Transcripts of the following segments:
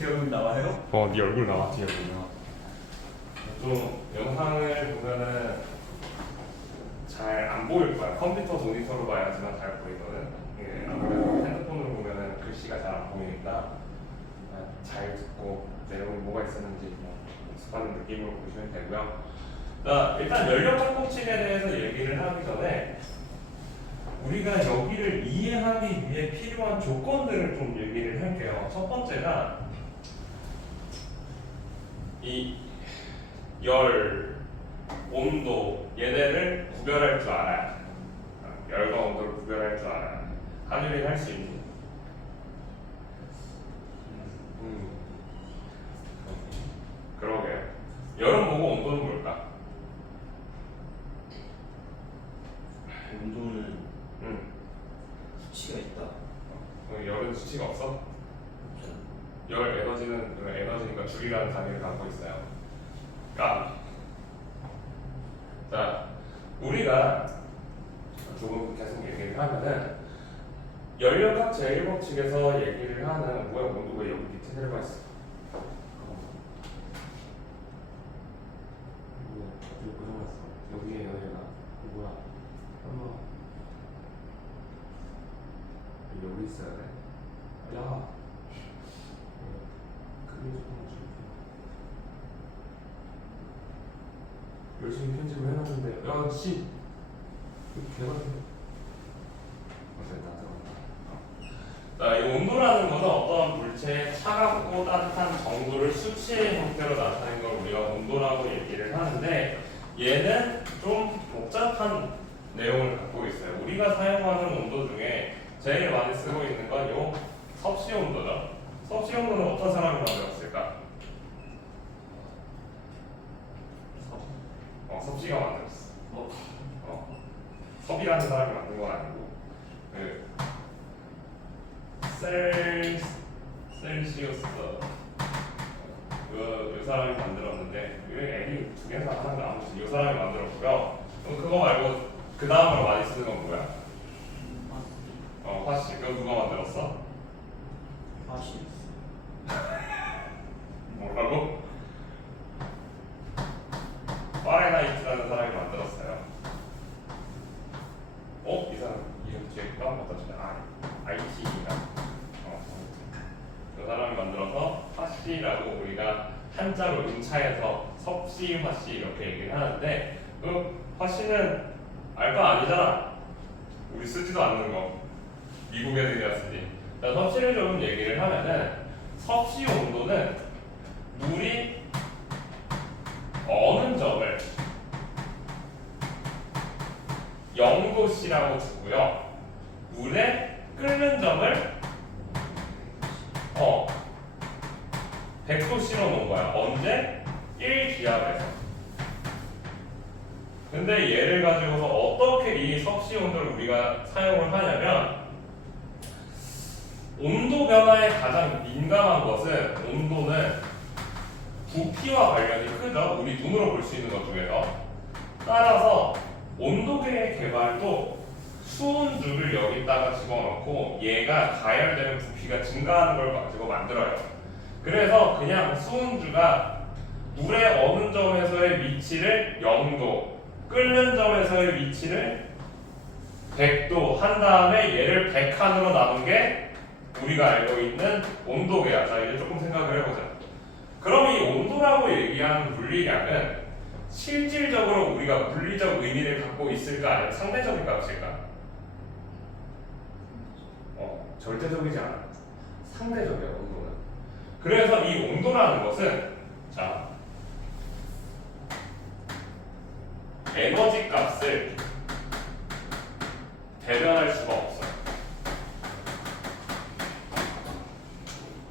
제 얼굴 나와요? 네 얼굴 나와 뒤에 보면. 좀 영상을 보면은 잘 안 보일 거야. 컴퓨터 모니터로 봐야지만 잘 보이거든. 예, 아무래도 핸드폰으로 보면은 글씨가 잘 안 보이니까 잘 듣고 내용이 뭐가 있었는지 뭐 연습하는 느낌으로 보시면 되고요. 자, 일단 연력 항공칙에 대해서 얘기를 하기 전에 우리가 여기를 이해하기 위해 필요한 조건들을 좀 얘기를 할게요. 첫 번째가 이 열, 온도 얘네를 구별할 줄 알아야 돼. 열과 온도를 구별할 줄 알아야 돼. 한유리 할 수 있니? 그러게요. 열은 뭐고 온도는 뭘까? 온도는 수치가 있다. 열은 수치가 없어? 열 에너지는 에너지니까 줄이라는 단위를 갖고 있어요. 까. 자, 우리가 조금 계속 얘기를 하면은 연력학 제1법칙에서 얘기를 하는 뭐야 온도가 여기 밑에 들어가 있어. 어디 고정했어? 여기에 얘가 뭐야? 한번 여기 있어야 돼. 야, 크게 조금 줄게. 열심히 편집을 해놨는데, 야, 씨, 개같은. 자, 이 온도라는 것은 어떠한 물체의 차갑고 따뜻한 정도를 수치의 형태로 나타내는 걸 우리가 온도라고 얘기를 하는데 얘는 좀 복잡한 내용을 갖고 있어요. 우리가 사용하는 온도 중에 제일 많이 쓰고 있는 건 요 섭씨 온도죠. 섭씨 온도는 어떤 사람이 만들었을까? 섭씨가 만들었어. 섭이라는 사람이 만든 건 아니고 셀시우스 이 사람이 만들었는데 애기 두 개나 하나인가 아무튼 이 사람이 만들었고요. 그거 말고 그 다음으로 많이 쓰는 건 뭐야? 화씨. 그거 누가 만들었어? 화씨. 뭐라고? 파렌하이트라는 사람이 만들었어요. 이 사람 이름 뒤에 까먹었다 진짜. IT인가? 그 사람이 만들어서 화씨라고 우리가 한자로 음차해서 섭씨, 화씨 이렇게 얘기를 하는데 그 화씨는 알 거 아니잖아. 우리 쓰지도 않는 거. 미국 애들이라 쓰지. 자, 섭씨를 좀 얘기를 하면은 섭씨 온도는 물이 어는 점을 0도씨라고 주고요. 물에 끓는 점을 100도씨로 놓은 거야. 언제? 1기압에서. 근데 얘를 가지고서 어떻게 이 섭씨 온도를 우리가 사용을 하냐면 온도 변화에 가장 민감한 것은 온도는 부피와 관련이 크죠. 우리 눈으로 볼 수 있는 것 중에서. 따라서 온도계의 개발도 수은주를 여기다가 집어넣고 얘가 가열되는 부피가 증가하는 걸 가지고 만들어요. 그래서 그냥 수은주가 물의 어느 점에서의 위치를 0도, 끓는 점에서의 위치를 100도 한 다음에 얘를 100칸으로 나눈 게 우리가 알고 있는 온도계야. 자, 이제 조금 생각을 해보자. 그럼 이 온도라고 얘기하는 물리량은 실질적으로 우리가 물리적 의미를 갖고 있을까 아니면 상대적인 값일까? 절대적이지 않아. 상대적이야, 온도는. 그래서 이 온도라는 것은 자 에너지 값을 대변할 수가 없어.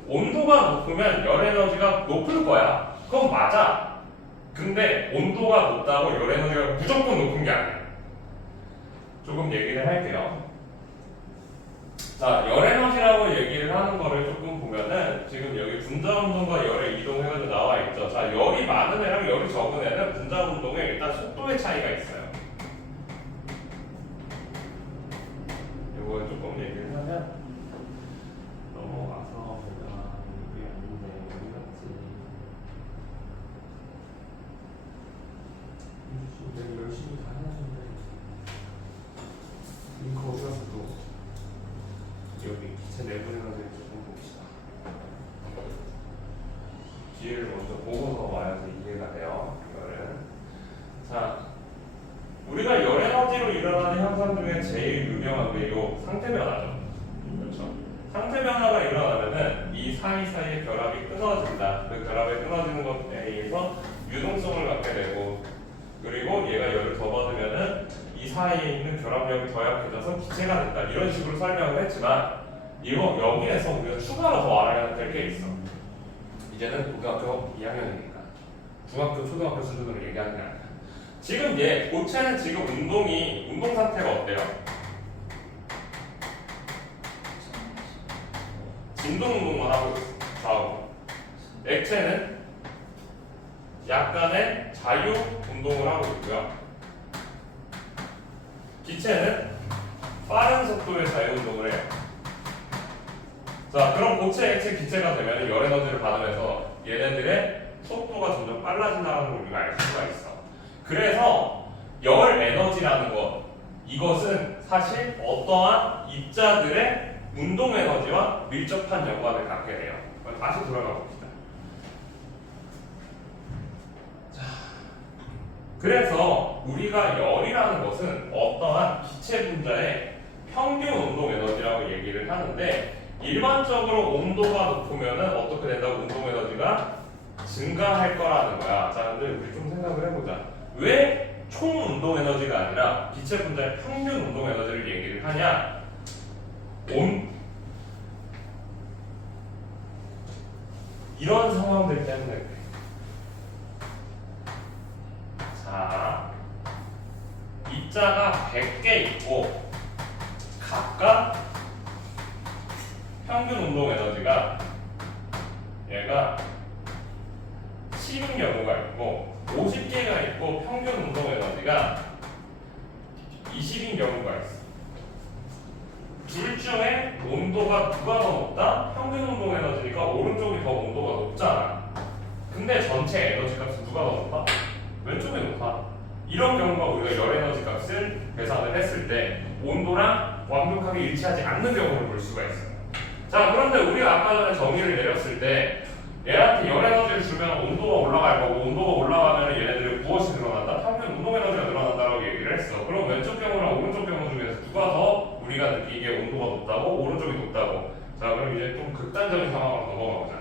온도가 높으면 열 에너지가 높을 거야. 그건 맞아. 근데 온도가 높다고 열 에너지가 무조건 높은 게 아니야. 조금 얘기를 할게요. 자, 열 에너지라고 얘기를 하는 거를 조금 보면은 지금 여기 분자 운동과 열의 이동해가지고 나와 있죠. 자, 열이 많은 애랑 열이 적은 애는 분자 운동에 일단 속도의 차이가 있어요. 이거 조금 얘기를 하면 넘어가서 보자. 이게 아닌데. 기체 내부 에너지를 조금 봅시다. 뒤를 먼저 보고서 와야지 이해가 돼요. 이거를. 자, 우리가 열 에너지로 일어나는 현상 중에 제일 유명한 게 요 상태 변화죠. 그렇죠? 상태 변화가 일어나면은 이 사이사이의 결합이 끊어진다. 그 결합이 끊어지는 것에 의해서 유동성을 갖게 되고, 그리고 얘가 열을 더 받으면은 이 사이에 있는 결합력이 더 약해져서 기체가 된다. 이런 식으로 설명을 했지만, 이거 여기에서 우리가 추가로 더 알아야 될 게 있어. 이제는 고등학교 2학년이니까 중학교, 초등학교 수준으로 얘기하는 게 아니야. 지금 얘 고체는 지금 운동 상태가 어때요? 진동 운동만 하고 있어. 좌우. 액체는 약간의 자유 운동을 하고 있고요. 기체는 빠른 속도의 자유 운동을 해요. 자, 그럼 고체, 액체, 기체가 되면 열 에너지를 받으면서 얘네들의 속도가 점점 빨라진다는 걸 우리가 알 수가 있어. 그래서 열 에너지라는 것, 이것은 사실 어떠한 입자들의 운동 에너지와 밀접한 연관을 갖게 돼요. 다시 돌아가 봅시다. 자, 그래서 우리가 열이라는 것은 어떠한 기체 분자의 평균 운동 에너지라고 얘기를 하는데, 일반적으로 온도가 높으면은 어떻게 된다고? 운동 에너지가 증가할 거라는 거야. 자, 근데 우리 좀 생각을 해보자. 왜 총 운동 에너지가 아니라 기체 분자의 평균 운동 에너지를 얘기를 하냐? 이런 상황들 때문에 그래. 자, 입자가 100개 있고 각각 평균 운동 에너지가 얘가 10인 경우가 있고 50개가 있고 평균 운동 에너지가 20인 경우가 있어. 둘 중에 온도가 누가 더 높다? 평균 운동 에너지니까 오른쪽이 더 온도가 높잖아. 근데 전체 에너지 값은 누가 더 높아? 왼쪽이 높아. 이런 경우가 우리가 열 에너지 값을 계산을 했을 때 온도랑 완벽하게 일치하지 않는 경우를 볼 수가 있어요. 자, 그런데 우리가 아까 전에 정의를 내렸을 때 얘한테 열 에너지를 주면 온도가 올라갈 거고, 온도가 올라가면 얘네들이 무엇이 늘어난다? 평균 운동 에너지가 늘어난다라고 얘기를 했어. 그럼 왼쪽 경우랑 오른쪽 경우 중에서 누가 더 우리가 느끼기에 온도가 높다고? 오른쪽이 높다고. 자, 그럼 이제 좀 극단적인 상황으로 넘어가 보자.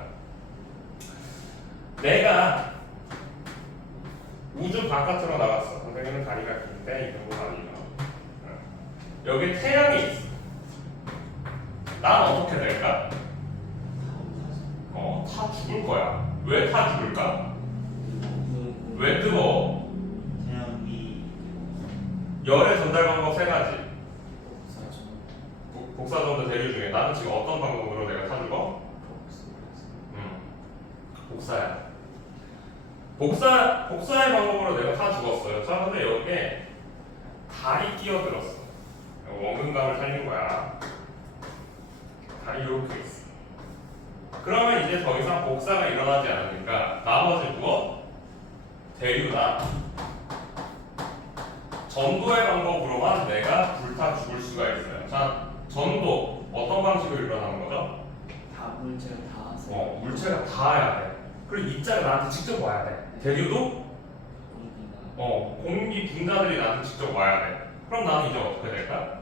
내가 우주 바깥으로 나갔어. 선생님은 다리가 긴데 이 정도는 아니죠. 여기 태양이 있어. 난 어떻게 될까? 타 죽을 거야. 왜 타 죽을까? 왜 뜨거워? 태양이 열의 전달 방법 세 가지. 복사전도 대류 중에 나는 지금 어떤 방법으로 내가 타 죽어? 복사야. 복사의 방법으로 내가 타 죽었어요. 자, 근데 여기에 달이 끼어들었어. 원근감을 살린 거야. 달이 이렇게 있어. 그러면 이제 더 이상 복사가 일어나지 않으니까 나머지 무엇? 대류나 전도의 방법으로만 내가 불타 죽을 수가 있어요. 자, 전도 어떤 방식으로 일어나는 거죠? 다 물체가 다 하세요. 물체가 닿아야 돼. 그리고 입자가 나한테 직접 와야 돼. 대류도 공기 분자들이 나한테 직접 와야 돼. 그럼 나는 이제 어떻게 될까?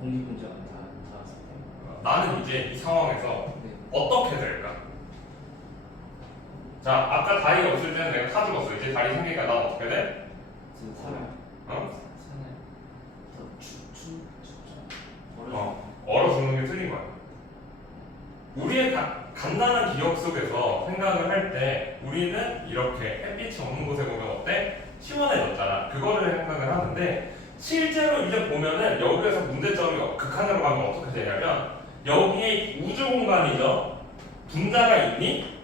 공기 분자가 다 하세요. 나는 이제 이 상황에서 네. 어떻게 될까? 자, 아까 다리가 없을 때는 내가 타 죽었어. 이제 다리 생기니까 난 어떻게 돼? 지금 살아요. 어? 살아요. 춥죠. 얼어 죽는 게 틀린 거야. 우리의 간단한 기억 속에서 생각을 할 때 우리는 이렇게 햇빛이 없는 곳에 보면 어때? 시원해졌잖아. 그거를 생각을 하는데 실제로 이제 보면은 여기에서 문제점이 극한으로 가면 어떻게 되냐면 여기에 우주 공간이죠. 분자가 있니?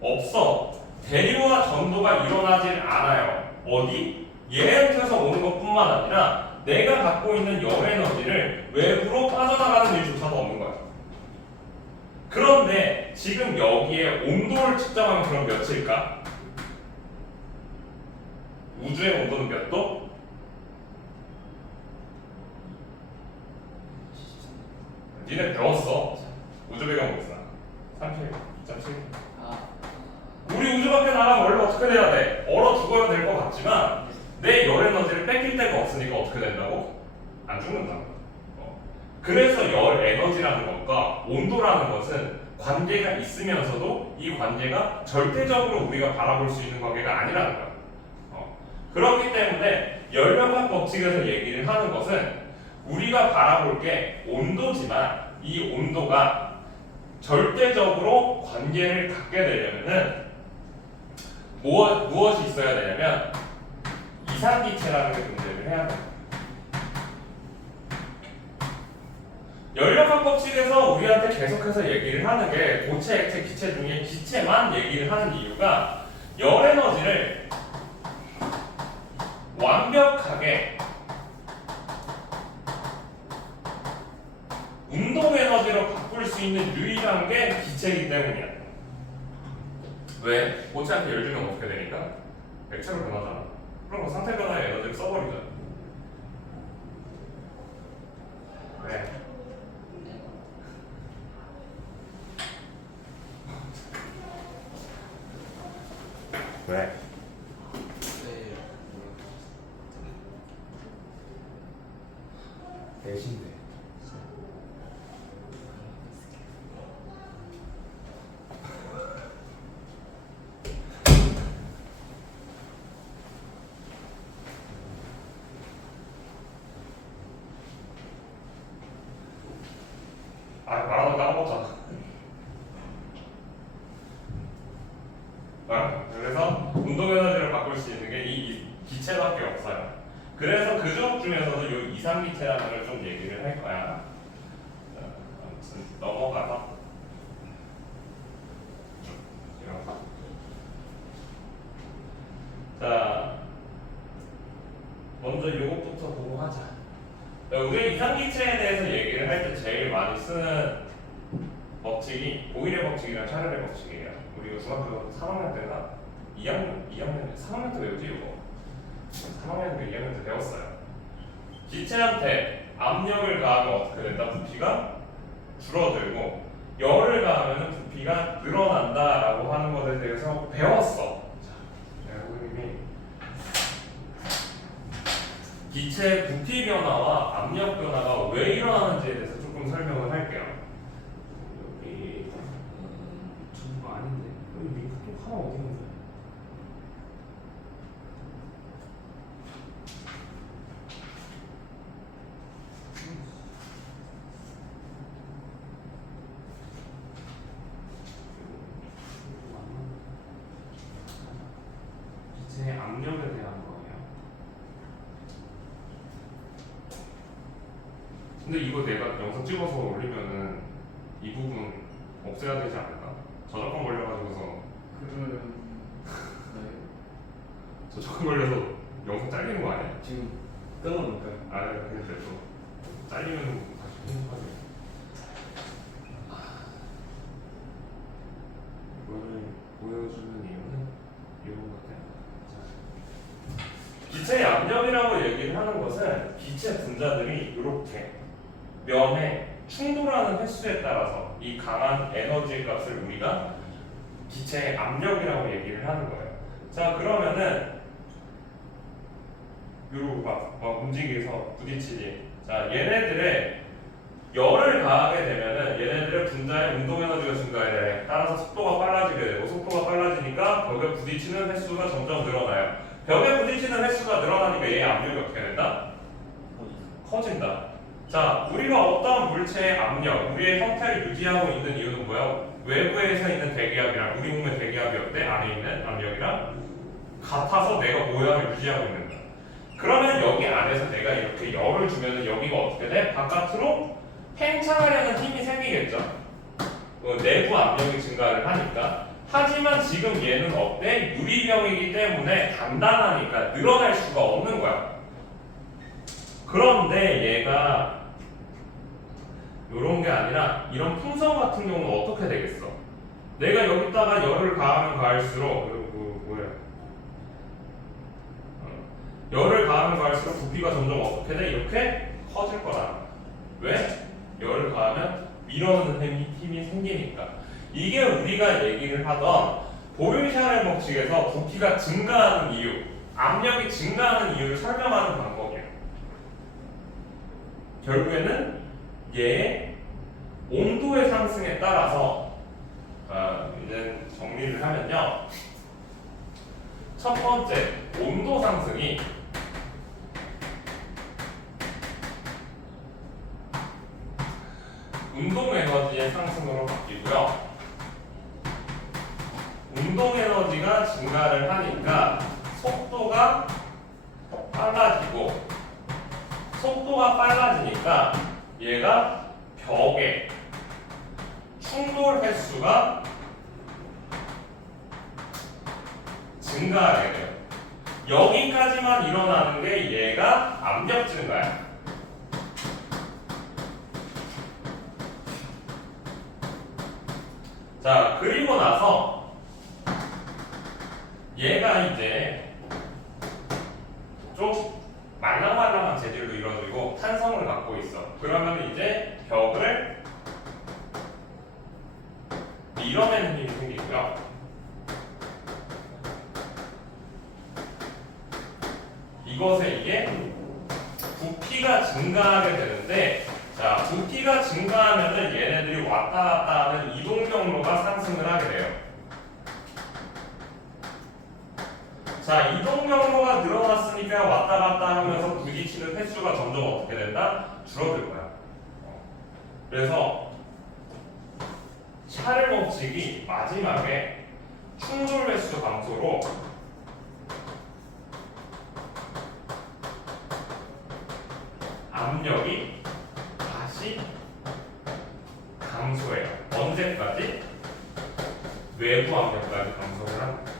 없어. 대류와 전도가 일어나질 않아요. 어디? 얘한테서 오는 것뿐만 아니라 내가 갖고 있는 열 에너지를 외부로 빠져나가는 일조차도 없는 거야. 그런데 지금 여기에 온도를 측정하면 그럼 몇일까? 우주의 온도는 몇 도? 어떻게 된다고? 안 죽는다고. 그래서 열 에너지라는 것과 온도라는 것은 관계가 있으면서도 이 관계가 절대적으로 우리가 바라볼 수 있는 관계가 아니라는 거야. 그렇기 때문에 열역학 법칙에서 얘기를 하는 것은 우리가 바라볼 게 온도지만 이 온도가 절대적으로 관계를 갖게 되려면은 무엇이 있어야 되냐면 이상기체라는 게 존재를 해야 돼요. 열역학 법칙에서 우리한테 계속해서 얘기를 하는 게 고체, 액체, 기체 중에 기체만 얘기를 하는 이유가 열 에너지를 완벽하게 운동 에너지로 바꿀 수 있는 유일한 게 기체이기 때문이야. 왜? 고체한테 열 주면 어떻게 되니까? 액체로 변하잖아. 그럼 그 상태 변화의 에너지를 써버리잖아. 왜? 왜? 대신데. 말하다 까먹었잖아. 그래서 운동 에너지를 바꿀 수 있는 게 이 기체밖에 없어요. 그래서 그쪽 중에서도 이 이상기체라는 걸 좀 얘기를 할 거야. 아무튼 넘어가서 자, 먼저 요것부터 보고 하자. 우리 이상기체에 대해서 얘기를 할 때 제일 많이 쓰는 법칙이 보일의 법칙이랑 샤를의 법칙이에요. 우리 이거 중학교 3학년 때나 3학년 때 외우지 이거. 3학년 때 2학년 때 배웠어요. 기체한테 압력을 가하면 어떻게 된다? 부피가 줄어들고 열을 가하면 부피가 늘어난다라고 하는 것에 대해서 배웠어. 자, 우리 기체의 부피 변화와 압력 변화가 왜 일어나는지에 대해서 조금 설명을 할게요. 여기 저거 아닌데 여기 링크 하나 어디 있는 거야? 기체의 압력에 대한 거예요. 근데 이거 내가 영상 찍어서 올리면은 이 부분 없애야 되지 않을까? 저작권 걸려가지고서 저작권 걸려서 영상 잘리는 거 아니야? 지금 끊어놓을까요? 아 그냥 됐어. 잘리면 다시 편집하게. 이거를 보여주는 이유는 이런 것 같아요. 기체의 압력이라고 얘기를 하는 것은 기체 분자들이 이렇게 면에 충돌하는 횟수에 따라서 이 강한 에너지 값을 우리가 기체의 압력이라고 얘기를 하는 거예요. 자, 그러면은 요로 막 움직여서 부딪히지. 자, 얘네들의 열을 가하게 되면은 얘네들의 분자의 운동 에너지가 증가해야 돼. 따라서 속도가 빨라지게 되고 속도가 빨라지니까 벽에 부딪히는 횟수가 점점 늘어나요. 벽에 부딪히는 횟수가 늘어나니까 얘의 압력이 어떻게 된다? 커진다. 자, 우리가 어떤 물체의 압력, 우리의 형태를 유지하고 있는 이유는 뭐야? 외부에서 있는 대기압이랑 우리 몸의 대기압이 어때? 안에 있는 압력이랑 같아서 내가 모양을 유지하고 있는 거야. 그러면 여기 안에서 내가 이렇게 열을 주면 여기가 어떻게 돼? 바깥으로 팽창하려는 힘이 생기겠죠? 내부 압력이 증가를 하니까. 하지만 지금 얘는 어때? 유리병이기 때문에 단단하니까 늘어날 수가 없는 거야. 그런데 얘가 요런 게 아니라 이런 풍선 같은 경우는 어떻게 되겠어? 내가 여기다가 열을 가하면 가할수록 열을 가하면 가할수록 부피가 점점 어떻게 돼? 이렇게 커질 거라. 왜? 열을 가하면 밀어넣는 힘이 생기니까. 이게 우리가 얘기를 하던 보일샤넬 법칙에서 부피가 증가하는 이유, 압력이 증가하는 이유를 설명하는 방법이에요. 결국에는 얘의 온도의 상승에 따라서 이제 정리를 하면요. 첫 번째, 온도 상승이 운동 에너지의 상승으로 바뀌고요. 운동 에너지가 증가를 하니까 속도가 빨라지고, 속도가 빨라지니까 얘가 벽에 충돌 횟수가 증가하게 돼요. 여기까지만 일어나는 게 얘가 압력 증가야. 자, 그리고 나서 얘가 이제 좀 말랑말랑한 재질로 이루어지고 탄성을 갖고 있어. 그러면 이제 벽을 밀어내는 힘이 생기고요. 이것에 이게 부피가 증가하게 되는데, 자, 부피가 증가하면은 얘네들이 왔다 갔다 하는 이동 경로가 상승을 하게 돼요. 자, 이동 경로가 늘어났으니까 왔다 갔다 하면서 부딪히는 횟수가 점점 어떻게 된다? 줄어들 거야. 그래서 샤를 법칙이 마지막에 충돌 횟수 감소로 압력이 다시 감소해요. 언제까지? 외부 압력까지 감소를 합니다.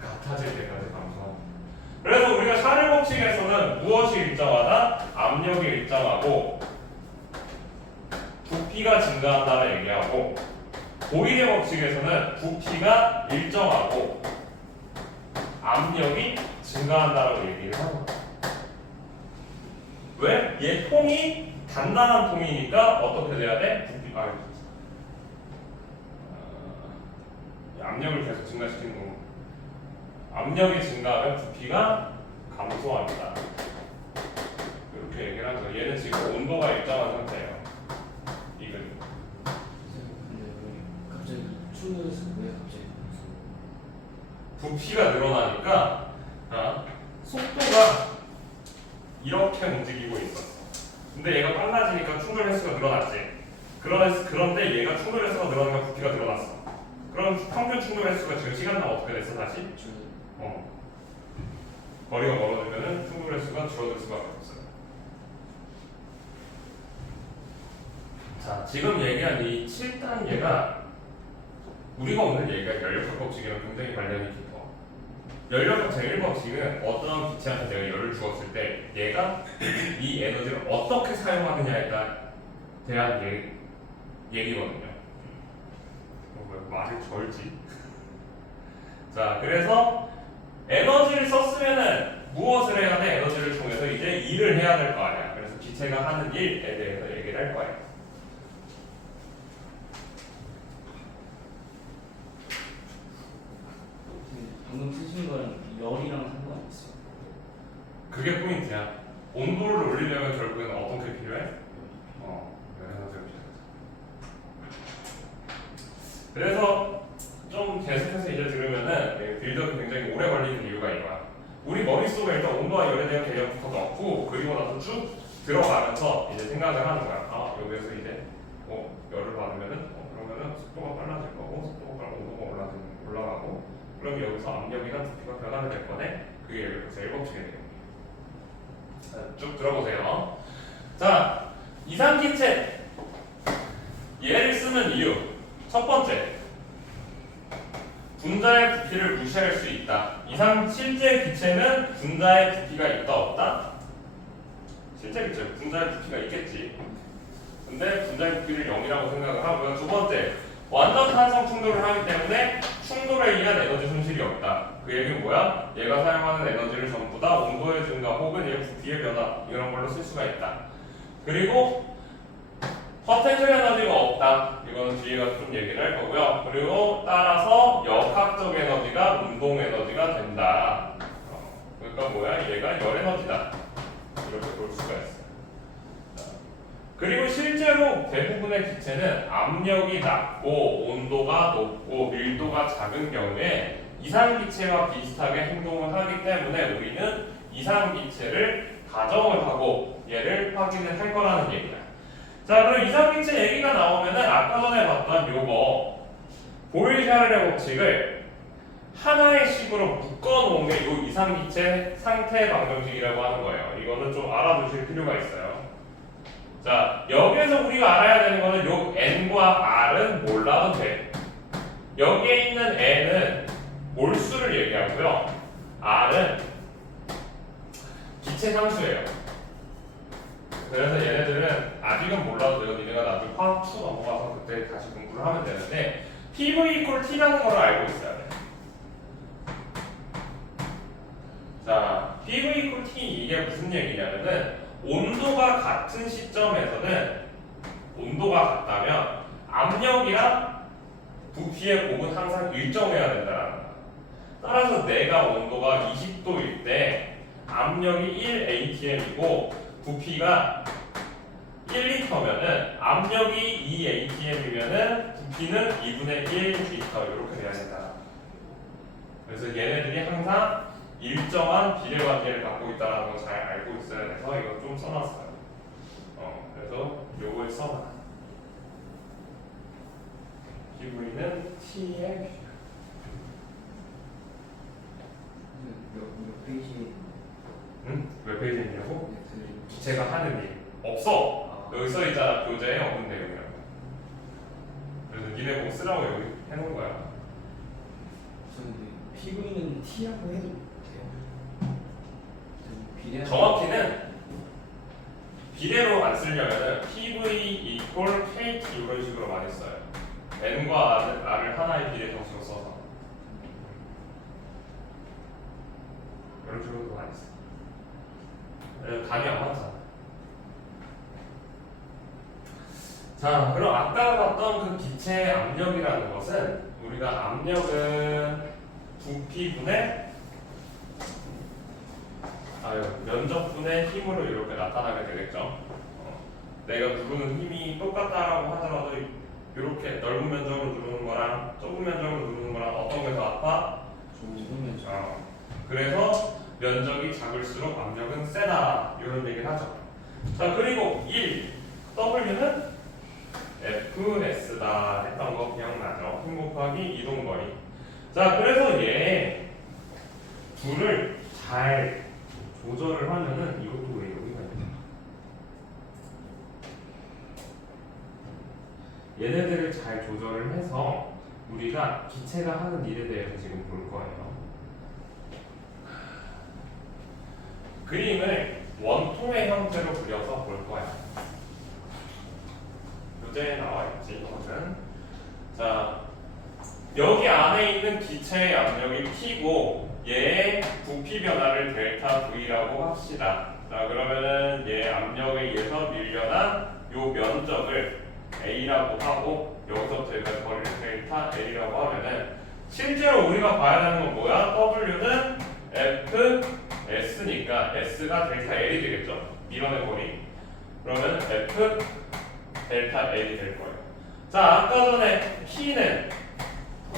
같아질 때까지 감소합니다. 그래서 우리가 샤를 법칙에서는 무엇이 일정하다? 압력이 일정하고 부피가 증가한다는 얘기하고, 보일의 법칙에서는 부피가 일정하고 압력이 증가한다라고 얘기를 합니다. 왜? 얘 통이 단단한 통이니까 어떻게 돼야 돼? 부피, 압력을 계속 증가시키는 거. 압력이 증가하면 부피가 감소합니다. 이렇게 얘기를 하죠. 얘는 지금 온도가 일정한 상태예요. 이 그림. 근데 왜 갑자기 충돌해서 왜 갑자기 부피가 늘어나니까 속도가 이렇게 움직이고 있었어. 근데 얘가 빨라지니까 충돌 횟수가 늘어났지. 그런데 얘가 충돌 횟수가 늘어나니까 부피가 늘어났어. 그럼 평균 충돌 횟수가 지금 시간 나면 어떻게 됐어 다시? 거리가 멀어지면은 충돌 횟수가 줄어들 수밖에 없어요. 자, 지금 얘기한 이 7단계가 우리가 오늘 얘기한 연력학 법칙이랑 굉장히 관련이 깊어. 연력학 제1법칙은 어떤 기체한테 내가 열을 주었을 때 얘가 이 에너지를 어떻게 사용하느냐에 대한 얘기거든요. 왜 말을 절지? 자, 그래서 에너지를 썼으면은 무엇을 해야 돼? 에너지를 통해서 이제 일을 해야 될 거 아니야. 그래서 기체가 하는 일에 대해서 얘기를 할 거예요. 방금 쓰신 거랑 열이랑 상관이 있어요? 그게 포인트야. 온도를 올리려면 결국에는 어떤 게 필요해? 에너지가 필요하죠. 그래서 좀 계속해서 이제 들으면은 빌드업이 굉장히 오래 걸리는 이유가 이거야. 우리 머릿속에 일단 온도와 열에 대한 개념부터 넣고, 그리고 나서 쭉 들어가면서 이제 생각을 하는 거야. 여기에서 이제 열을 받으면은 그러면은 속도가 빨라질 거고, 속도가 온도가 올라가고, 그럼 여기서 압력이나 부피가 변화가 될 거네. 그게 제일 법칙이 돼요. 쭉 들어보세요. 자, 이상기체 얘를 쓰는 이유. 첫 번째, 분자의 부피를 무시할 수 있다. 실제 기체는 분자의 부피가 있다 없다? 실제 기체 분자의 부피가 있겠지. 근데 분자의 부피를 0이라고 생각을 하고요. 두 번째, 완전 탄성 충돌을 하기 때문에 충돌에 의한 에너지 손실이 없다. 그 얘기는 뭐야? 얘가 사용하는 에너지를 전부 다 온도의 증가 혹은 얘 부피의 변화 이런 걸로 쓸 수가 있다. 그리고 포텐셜 에너지가 없다. 이거는 뒤에 가서 좀 얘기를 할 거고요. 그리고 따라서 역학적 에너지가 운동 에너지가 된다. 그러니까 뭐야? 얘가 열 에너지다. 이렇게 볼 볼 수가 있어요. 자, 그리고 실제로 대부분의 기체는 압력이 낮고 온도가 높고 밀도가 작은 경우에 이상기체와 비슷하게 행동을 하기 때문에 우리는 이상기체를 가정을 하고 얘를 확인을 할 거라는 얘기야. 자, 그럼 이상기체 얘기가 나오면은 아까 전에 봤던 요거 보일-샤를의 법칙을 하나의 식으로 묶어놓은 게 요 이상기체 상태 방정식이라고 하는 거예요. 이거는 좀 알아두실 필요가 있어요. 자, 여기에서 우리가 알아야 되는 거는 요 n과 r은 몰라도 돼. 여기에 있는 n은 몰수를 얘기하고요. r은 기체 상수예요. 그래서 얘네들은 아직은 몰라도 되고 니네가 나중에 화학 2 넘어가서 그때 다시 공부를 하면 되는데 PV 이퀄 T라는 걸 알고 있어야 돼. 자, PV 이퀄 T 이게 무슨 얘기냐면은 온도가 같은 시점에서는 온도가 같다면 압력이랑 부피의 곱은 항상 일정해야 된다는 거야. 따라서 내가 온도가 20도일 때 압력이 1atm이고 부피가 1리터면은 압력이 2atm이면은 부피는 2분의 1리터 이렇게 돼야 된다. 그래서 얘네들이 항상 일정한 비례관계를 갖고 있다는 걸 잘 알고 있어야 돼서 이거 좀 써놨어요. 그래서 요걸 써놔. PV는 T의 몇 페이지? 몇 페이지에 있냐고? 네, 그 기체가 하는 일 없어. 여기 써 있잖아. 교재에 없는 내용이라고. 그래서 니네 보고 쓰라고 여기 해놓은 거야. 저는 PV는 T라고 해도 돼요? 비례 정확히는 비례로 안 쓰려면은 PV 이퀄 KT 이런 식으로 많이 써요. N과 R을 하나의 비례 정수로 써서 이런 식으로 많이 써요. 단위 안 맞잖아. 자, 그럼 아까 봤던 그 기체의 압력이라는 것은 우리가 압력은 부피분의 면적분의 힘으로 이렇게 나타나게 되겠죠. 내가 누르는 힘이 똑같다라고 하더라도 이렇게 넓은 면적으로 누르는 거랑 좁은 면적으로 누르는 거랑 어떤 게 더 아파? 좁은 면적. 그래서 면적이 작을수록 압력은 세다 이런 얘기를 하죠. 자, 그리고 1 W는 Fs다 했던 거 기억나죠? 힘 곱하기 이동거리. 자, 그래서 얘 둘을 잘 조절을 하면은 이것도 왜 여기가 있냐? 얘네들을 잘 조절을 해서 우리가 기체가 하는 일에 대해서 지금 볼 거예요. 그림을 원통의 형태로 그려서 볼 거야. 교재에 나와 있지, 이거는. 자, 여기 안에 있는 기체의 압력이 P고 얘의 부피 변화를 델타 V라고 합시다. 자, 그러면은 얘 압력에 의해서 밀려난 요 면적을 A라고 하고 여기서부터 여기까지 거리를 델타 L이라고 하면은 실제로 우리가 봐야 되는 건 뭐야? W는 F S니까 S가 델타 L이 되겠죠? 밀어낸 거리. 그러면 F 델타 L이 될 거예요. 자, 아까 전에 P는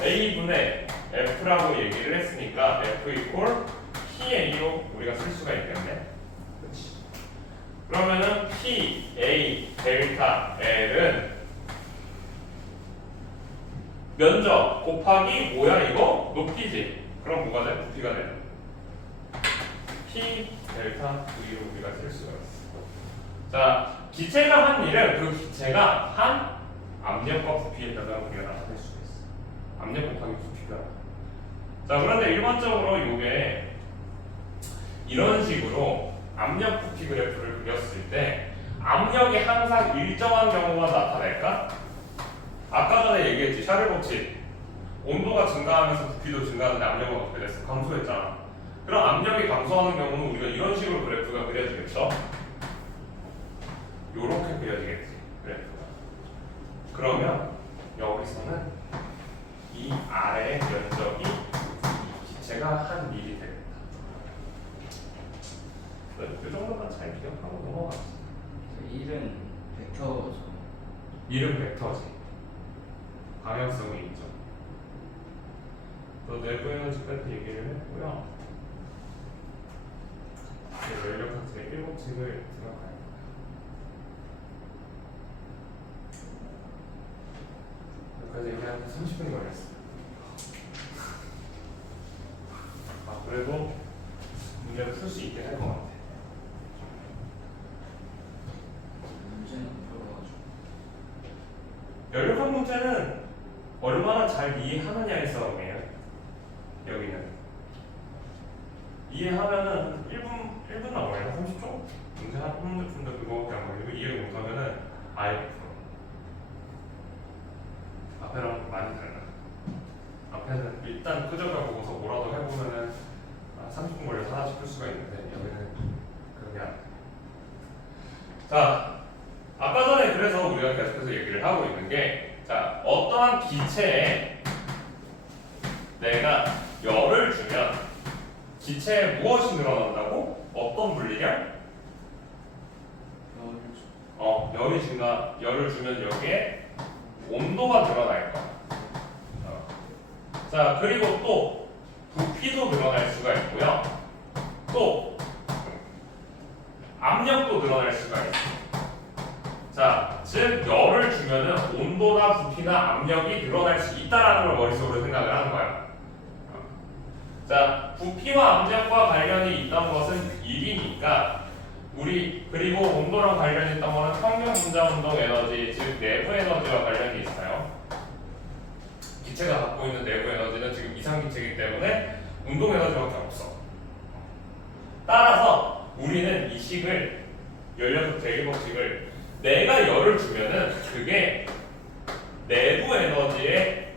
A분의 F라고 얘기를 했으니까 F 이퀄 PA로 우리가 쓸 수가 있겠네. 그렇지. 그러면은 P, A, 델타 L은 면적 곱하기 뭐야 이거? 높이지. 그럼 뭐가 돼? 부피가 돼. P, 델타 V로 우리가 쓸 수가 있어. 자, 기체가 한 일은 그 기체가 한 압력과 부피에 따라 우리가 나타낼 수가 있어. 압력 곱하기 부피가. 자, 그런데 일반적으로 이게 이런 식으로 압력 부피 그래프를 그렸을 때 압력이 항상 일정한 경우만 나타낼까? 아까 전에 얘기했지, 샤를 법칙. 온도가 증가하면서 부피도 증가하는데 압력은 어떻게 됐어? 감소했잖아. 그럼 압력이 감소하는 경우는 우리가 이런 식으로 그래프가 그려지겠죠? 요렇게 그려지겠지, 그래프가. 그러면 여기서는 이 아래의 면적이 이 기체가 한 밀이 되겠다. 그 정도만 잘 기억하고 넘어가지. 1은 벡터죠. 이름 벡터지. 방향성이 있죠. 또 내부 에너지까지 얘기를 했고요. 이제 연력학제 7칙을 들어가요. 여기까지 얘기하는데 30분이 걸렸어요. 그래도 문제를 풀 수 있게 할 것 같아. 문제는 풀어가지고. 연력학 문제는 얼마나 잘 이해하느냐의 싸움이에요. 여기는 이해하면은 1분 남아요. 30초? 문제 한 문제 푼다 그거밖에 안 걸리고 이해 못하면은 아예 못 풀어. 앞에랑 많이 달라. 앞에는 일단 끄적여 보고서 뭐라도 해보면은 30분 걸려서 하나씩 풀 수가 있는데 여기는 그런 게 아니야. 자, 아까 전에 그래서 우리가 계속해서 얘기를 하고 있는 게, 자, 어떠한 기체에 내가 열을 주면 기체에 무엇이 늘어난다고? 어떤 물리량? 열을 주면 여기에 온도가 늘어날 거야. 자, 그리고 또 부피도 늘어날 수가 있고요. 또 압력도 늘어날 수가 있어요. 자, 즉 열을 주면은 온도나 부피나 압력이 늘어날 수 있다라는 걸 머릿속으로 생각을 하는 거야. 자, 부피와 압력과 관련이 있던 것은 1이니까 우리 그리고 온도랑 관련이 있던 거는 평균 분자 운동 에너지, 즉 내부 에너지와 관련이 있어요. 기체가 갖고 있는 내부 에너지는 지금 이상기체이기 때문에 운동 에너지밖에 없어. 따라서 우리는 이 식을 연력학 제1법칙을 내가 열을 주면은 그게 내부 에너지의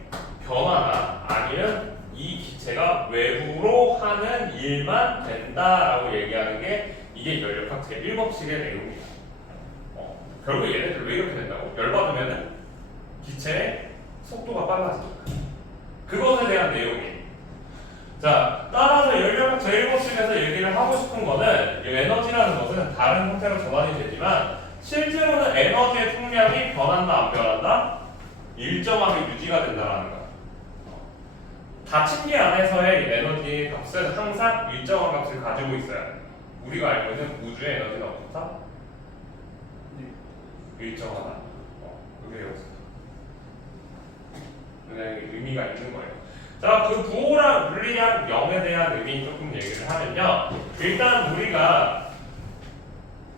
변화나 아니면 이 기체가 외부로 하는 일만 된다라고 얘기하는 게 이게 연력학 제1법칙의 내용이야. 결국 얘네들 왜 이렇게 된다고? 열받으면은 기체의 속도가 빨라지니까. 그것에 대한 내용이에요. 자, 따라서 연력학 제1법칙에서 얘기를 하고 싶은 거는 이 에너지라는 것은 다른 형태로 전환이 되지만 실제로는 에너지의 풍량이 변한다 안 변한다? 일정하게 유지가 된다는 거야. 닫힌 게 안에서의 에너지의 값은 항상 일정한 값을 가지고 있어요. 우리가 알고 있는 우주의 에너지는 어떻다? 일정하다. 그게 여기서 의미가 있는 거예요. 자, 그 부호랑 물리량 0에 대한 의미 조금 얘기를 하면요. 일단 우리가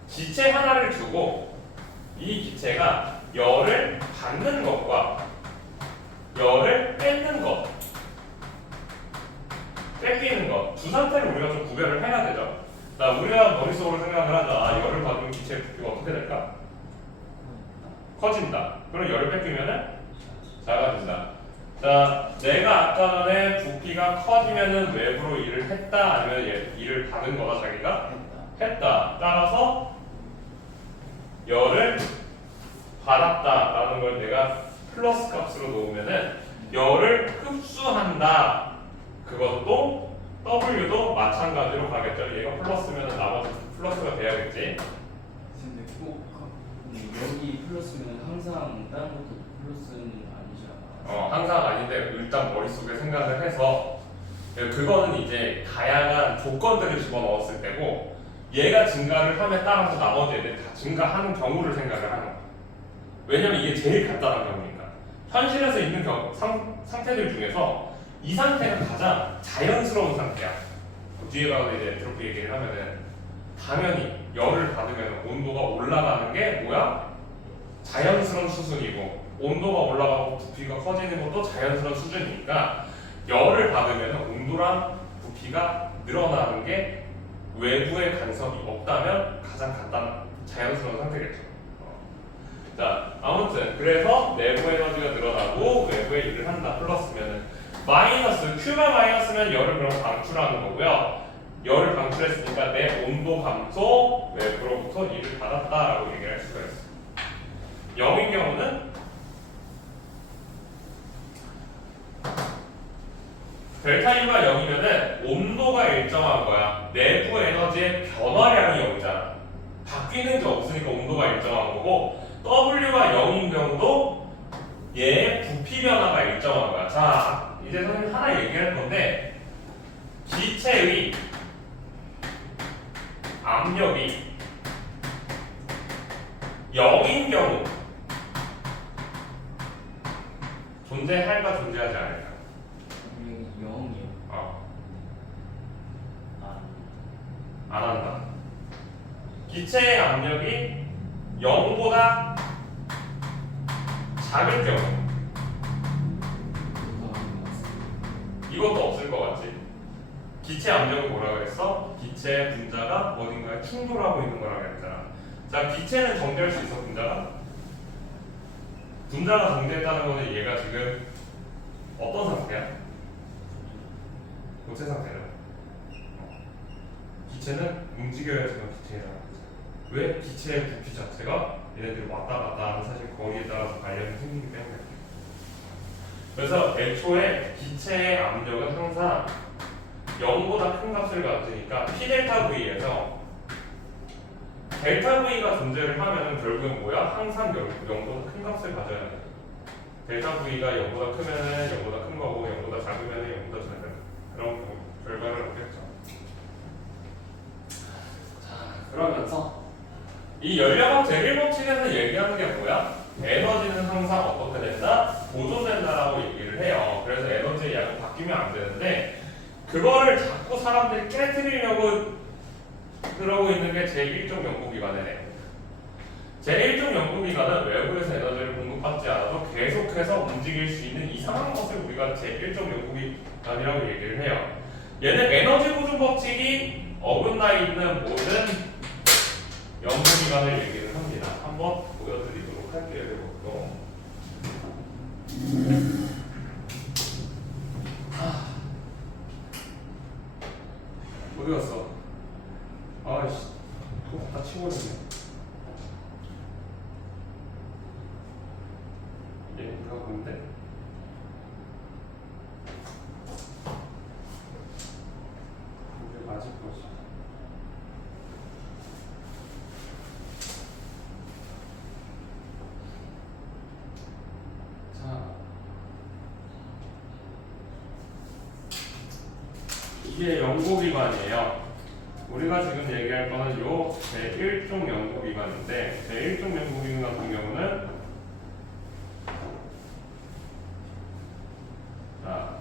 기체 하나를 두고 이 기체가 열을 받는 것과 열을 뺏는 것, 뺏기는 것, 두 상태를 우리가 좀 구별을 해야 되죠. 자, 우리가 머릿속으로 생각을 하자. 열을 받으면 기체의 부피가 어떻게 될까? 커진다. 그럼 열을 뺏기면은 작아진다. 자, 내가 아까 전에 부피가 커지면은 외부로 일을 했다 아니면 일을 받은 거다 자기가? 했다. 따라서 열을 받았다라는 걸 내가 플러스 값으로 놓으면은 열을 흡수한다. 그것도 W도 마찬가지로 가겠죠. 얘가 플러스면은 나머지 플러스가 돼야겠지. 근데 꼭 여기 플러스면 항상 다른 것도 플러스는 아니잖아. 항상 아닌데 일단 머릿속에 생각을 해서 그거는 이제 다양한 조건들을 집어넣었을 때고 얘가 증가를 함에 따라서 나머지 애들이 다 증가하는 경우를 생각을 하는 거야. 왜냐면 이게 제일 간단한 경우니까. 현실에서 있는 상태들 중에서 이 상태가 가장 자연스러운 상태야. 뒤에 가서 이제 엔트로피 얘기를 하면은 당연히 열을 받으면 온도가 올라가는 게 뭐야? 자연스러운 수준이고 온도가 올라가고 부피가 커지는 것도 자연스러운 수준이니까 열을 받으면 온도랑 부피가 늘어나는 게 외부의 간섭이 없다면 가장 간단한 자연스러운 상태겠죠. 자, 아무튼 그래서 내부 에너지가 늘어나고 외부에 일을 한다 플러스면은 마이너스 Q가 마이너스면 열을 그럼 방출하는 거고요. 열을 방출했으니까 내 온도 감소 외부로부터 일을 받았다라고 얘기를 할 수가 있어. 0인 경우는 델타 U가 0이면은 온도가 일정한 거야. 내부 에너지의 변화량이 바뀌는 게 없으니까 온도가 일정한 거고 W가 0인 경우도 얘의 부피 변화가 일정한 거야. 자, 이제 선생님 하나 얘기할 건데 기체의 압력이 0인 경우 존재할까 존재하지 않을까? 분명히 0이요. 안 한다. 기체의 압력이 0보다 작을 경우 이것도 없을 것 같지? 기체 압력은 뭐라 그랬어? 기체의 분자가 어딘가에 충돌하고 있는 거라 그랬잖아. 자, 기체는 정지할 수 있어, 분자가? 분자가 정지했다는 거는 얘가 지금 어떤 상태야? 고체 상태죠. 기체는 움직여야지만 기체라는 거죠. 왜? 기체의 부피 자체가 얘네들이 왔다 갔다 하는 사실 거리에 따라서 관련이 생기기 때문에. 그래서 애초에 기체의 압력은 항상 0보다 큰 값을 가지니까 P 델타 V에서 델타 V가 존재를 하면 결국은 뭐야? 항상 0보다 큰 값을 가져야 돼. 델타 V가 0보다 크면은 0보다 큰 거고 0보다 작으면은 0보다 작은 그런 결과를 얻겠죠. 자, 그러면서 이 연력학 제1법칙에서 얘기하는 게 뭐야? 에너지는 항상 어떻게 된다? 보존된다라고 얘기를 해요. 그래서 에너지의 양이 바뀌면 안 되는데 그거를 자꾸 사람들이 깨트리려고 그러고 있는 게 제1종 연구기관이네. 제1종 연구기관은 외부에서 에너지를 공급받지 않아도 계속해서 움직일 수 있는 이상한 것을 우리가 제1종 연구기관이라고 얘기를 해요. 얘는 에너지 보존 법칙이 어긋나 있는 모든 연구기관을 얘기를 합니다. 한번 보여드리도록 할게요. 이것도. 어디 갔어? 아이씨, 또 다 치워버리네. 얘가 뭔데? 이게 맞을 것이. 자, 이게 연구기관이에요. 우리가 지금 얘기할 거는 요 제1종 연구기관인데 제1종 연구기관 같은 경우는 자,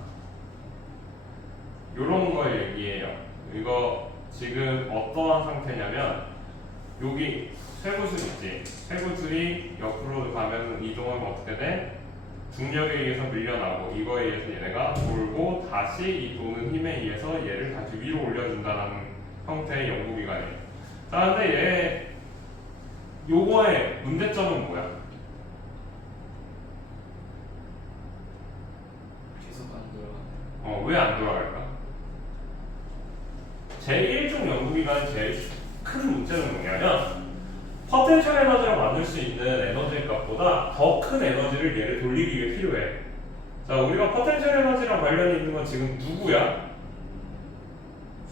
요런 걸 얘기해요. 이거 지금 어떠한 상태냐면 여기 쇠구슬 있지? 쇠구슬이 옆으로 가면 이동하면 어떻게 돼? 중력에 의해서 밀려나고 이거에 의해서 얘네가 돌고 다시 이 도는 힘에 의해서 얘를 다시 위로 올려준다는 형태의 연구기관이에요. 자, 근데 얘 요거의 문제점은 뭐야? 계속 안 돌아가. 왜 안 돌아갈까? 제1종 연구기관의 제일 큰 문제는 뭐냐면 포텐셜 에너지를 만들 수 있는 에너지 값보다 더 큰 에너지를 얘를 돌리기 위해 필요해. 자, 우리가 포텐셜 에너지랑 관련이 있는 건 지금 누구야?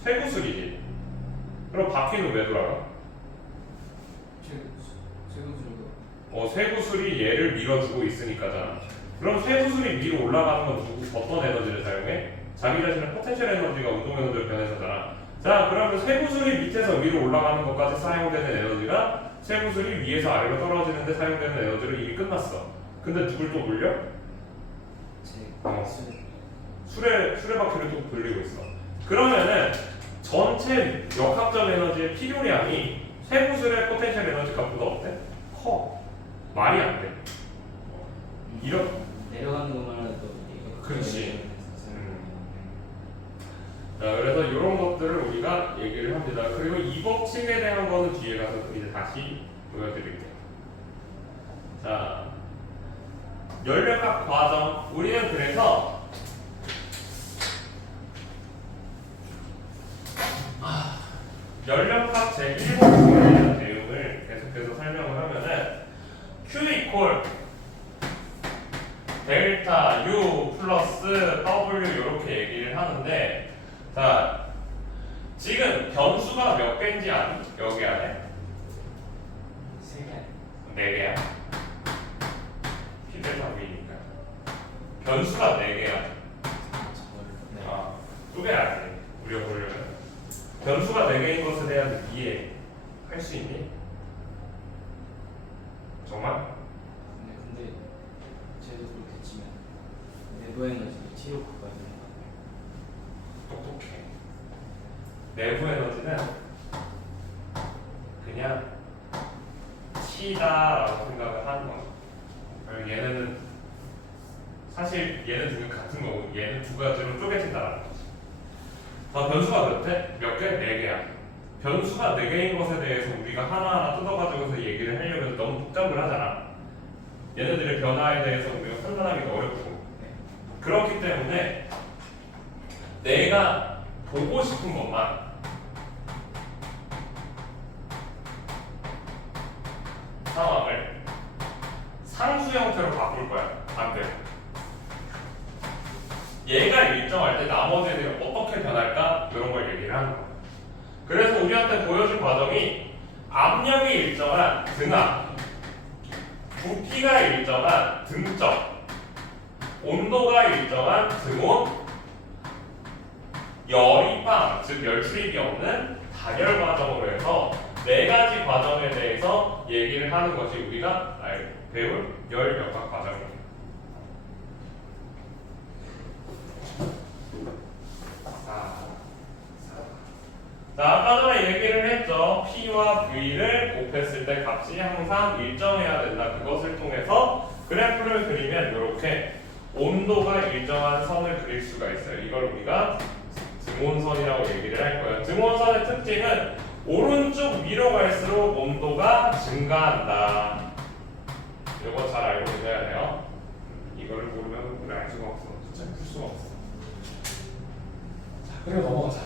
쇠구슬이지. 그럼 바퀴는 왜 돌아가? 쇠구슬도. 쇠구슬이 얘를 밀어주고 있으니까잖아. 그럼 쇠구슬이 위로 올라가는 건 누구 어떤 에너지를 사용해? 자기 자신의 포텐셜 에너지가 운동 에너지로 변해서잖아. 자, 그러면 쇠구슬이 밑에서 위로 올라가는 것까지 사용되는 에너지가 쇠구슬이 위에서 아래로 떨어지는데 사용되는 에너지로 이미 끝났어. 근데 누굴 또 돌려? 수레바퀴를 또 돌리고 있어. 그러면은 전체 역학적 에너지의 필요량이 쇠구슬의 포텐셜 에너지 값보다 어때? 커. 말이 안 돼. 이런 내려가는 것만 해도 그렇지. 자, 그래서 이런 것들을 우리가 얘기를 합니다. 그리고 이 법칙에 대한 거는 뒤에 가서 이제 다시 보여드릴게요. 자, 연력학 과정. 우리는 그래서 연력학 제1법칙에 대한 내용을 계속해서 설명을 하면은 Q 이퀄 델타 U 플러스 W 이렇게 얘기를 하는데, 자, 지금 변수가 몇 개인지 아니? 여기 안에 네 개야. P 델타 V니까 변수가 네 개야. 네. 아, 쪼개야지. 우리가 보려면 변수가 네 개인 것에 대한 이해할 수 있니? 정말? 네, 근데 쟤도 그렇게 치면 내부 에너지 T로 바꿔야 되는 거 똑똑해. 내부 에너지는 그냥 T다라고 생각을 하는 거야. 그리고 얘는 사실 얘는 지금 같은 거고 얘는 두 가지로 쪼개진다라는 거지. 변수가 몇 개? 몇 개? 네 개야. 변수가 네 개인 것에 대해서 우리가 하나하나 뜯어가지고서 얘기를 하려면 너무 복잡을 하잖아. 얘네들의 변화에 대해서 우리가 판단하기가 어렵고. 네. 그렇기 때문에 내가 보고 싶은 것만 상황을 상수 형태로 바꿀 거야. 안 돼. 얘가 일정할 때 나머지 애들이 어떻게 변할까? 이런 걸 얘기를 하는 거야. 그래서 우리한테 보여준 과정이 압력이 일정한 등압, 부피가 일정한 등적, 온도가 일정한 등온, 열이 빵, 즉 열출입이 없는 단열 과정으로 해서 네 가지 과정에 대해서 얘기를 하는 것이 우리가 배울 열역학 과정입니다. 자, 아까 전에 얘기를 했죠. P와 V를 곱했을 때 값이 항상 일정해야 된다. 그것을 통해서 그래프를 그리면 이렇게 온도가 일정한 선을 그릴 수가 있어요. 이걸 우리가 등온선이라고 얘기를 할 거예요. 등온선의 특징은 오른쪽 위로 갈수록 온도가 증가한다. 이거 잘 알고 계셔야 돼요. 이거를 모르면 우리 알 수가 없어. 진짜 풀 수가 없어. 자, 그리고 넘어가자.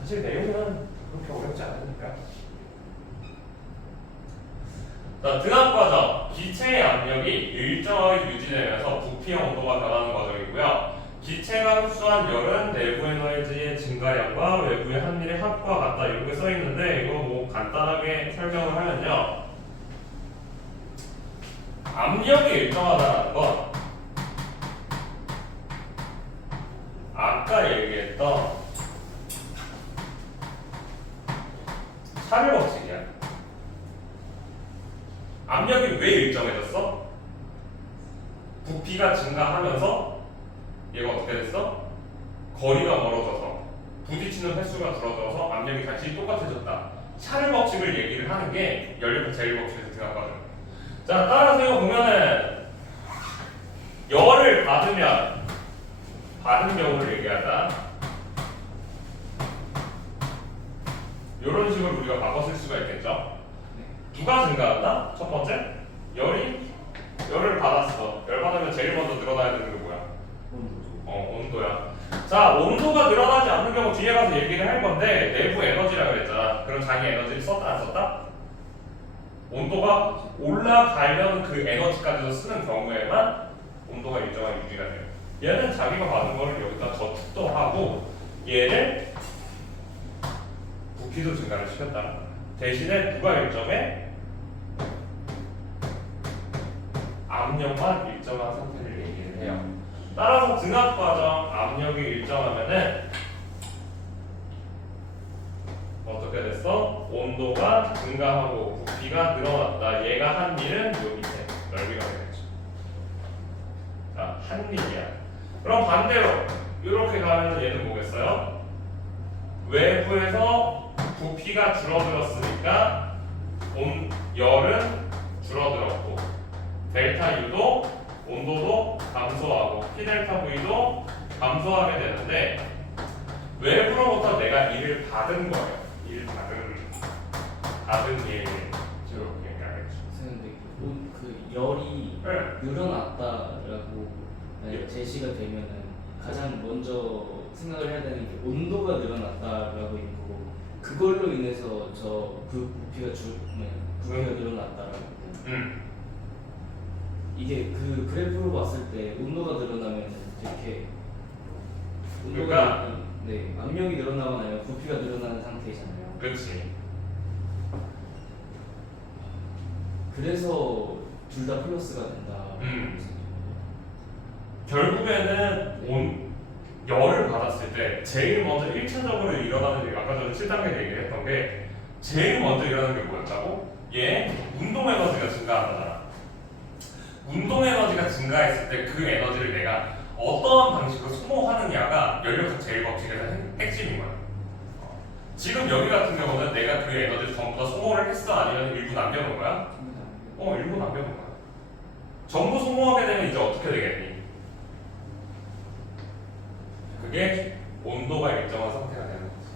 사실 내용은 그렇게 어렵지 않으니까. 자, 등압 과정. 기체의 압력이 일정하게 유지되면서 부피형 온도가 변하는 과정이고요. 기체가 흡수한 열은 내부 에너지의 증가량과 외부의 한밀의 합과 같다. 이렇게 써 있는데 이거 뭐 간단하게 설명을 하면요. 압력이 일정하다는 건 아까 얘기했던 샤를 법칙이야. 압력이 왜 일정해졌어? 부피가 증가하면서 얘가 어떻게 됐어? 거리가 멀어져서 부딪히는 횟수가 줄어들어서 압력이 다시 똑같아졌다. 샤를 법칙을 얘기를 하는 게 연료표 제일 법칙에서 등압하거든. 자, 따라서 이거 보면은 열을 받은 경우를 얘기하자. 이런 식으로 우리가 바꿔 쓸 수가 있겠죠. 누가 증가한다? 첫 번째, 열을 받았어. 열 받으면 제일 먼저 늘어나야 되는 게 뭐야? 온도야. 자, 온도가 늘어나지 않는 경우 뒤에 가서 얘기를 할 건데 내부 에너지라고 그랬잖아. 그럼 자기 에너지를 썼다 안 썼다? 온도가 올라가려는 그 에너지까지도 쓰는 경우에만 온도가 일정한 유지가 돼요. 얘는 자기가 받은 거를 여기다 저축도 하고 얘를 부피도 증가를 시켰다. 대신에 누가 일정해? 압력만 일정한 상태를 얘기를 해요. 따라서 등압 과정 압력이 일정하면은 어떻게 됐어? 온도가 증가하고 부피가 늘어났다. 얘가 한 밀은 요 밑에 넓이가 되겠죠. 자, 한 밀이야. 그럼 반대로 이렇게 가면 얘는 뭐겠어요? 외부에서 부피가 줄어들었으니까 열은 줄어들었고 델타 U도 온도도 감소하고 P 델타 V도 감소하게 되는데 외부로부터 내가 일을 받은 거예요. 받은 일 이렇게 얘기하겠죠. 선생님, 근데 그 열이 늘어났다라고 제시가 되면은 가장 먼저 생각을 해야 되는 게 온도가 늘어났다라고 있는 거고 그걸로 인해서 부피가 늘어났다라고. 이게 그 그래프로 봤을 때 온도가 늘어나면 이렇게 그러니까 네, 압력이 늘어나거나 부피가 늘어나는 상태잖아요. 그렇지. 그래서 둘 다 플러스가 된다. 결국에는 열을 받았을 때 제일 먼저 1차적으로 일어나는 게 아까 전에 7단계 얘기를 했던 게 제일 먼저 일어나는 게 뭐였다고? 얘 운동 에너지가 증가하잖아. 운동 에너지가 증가했을 때 그 에너지를 내가 어떠한 방식으로 소모하느냐가 연력학 제일 법칙에서 핵심인 거야. 지금 여기 같은 경우는 내가 그 에너지를 전부 다 소모를 했어? 아니면 일부 남겨놓은 거야? 일부 남겨놓은 거야. 전부 소모하게 되면 이제 어떻게 되겠니? 그게 온도가 일정한 상태가 되는 거지.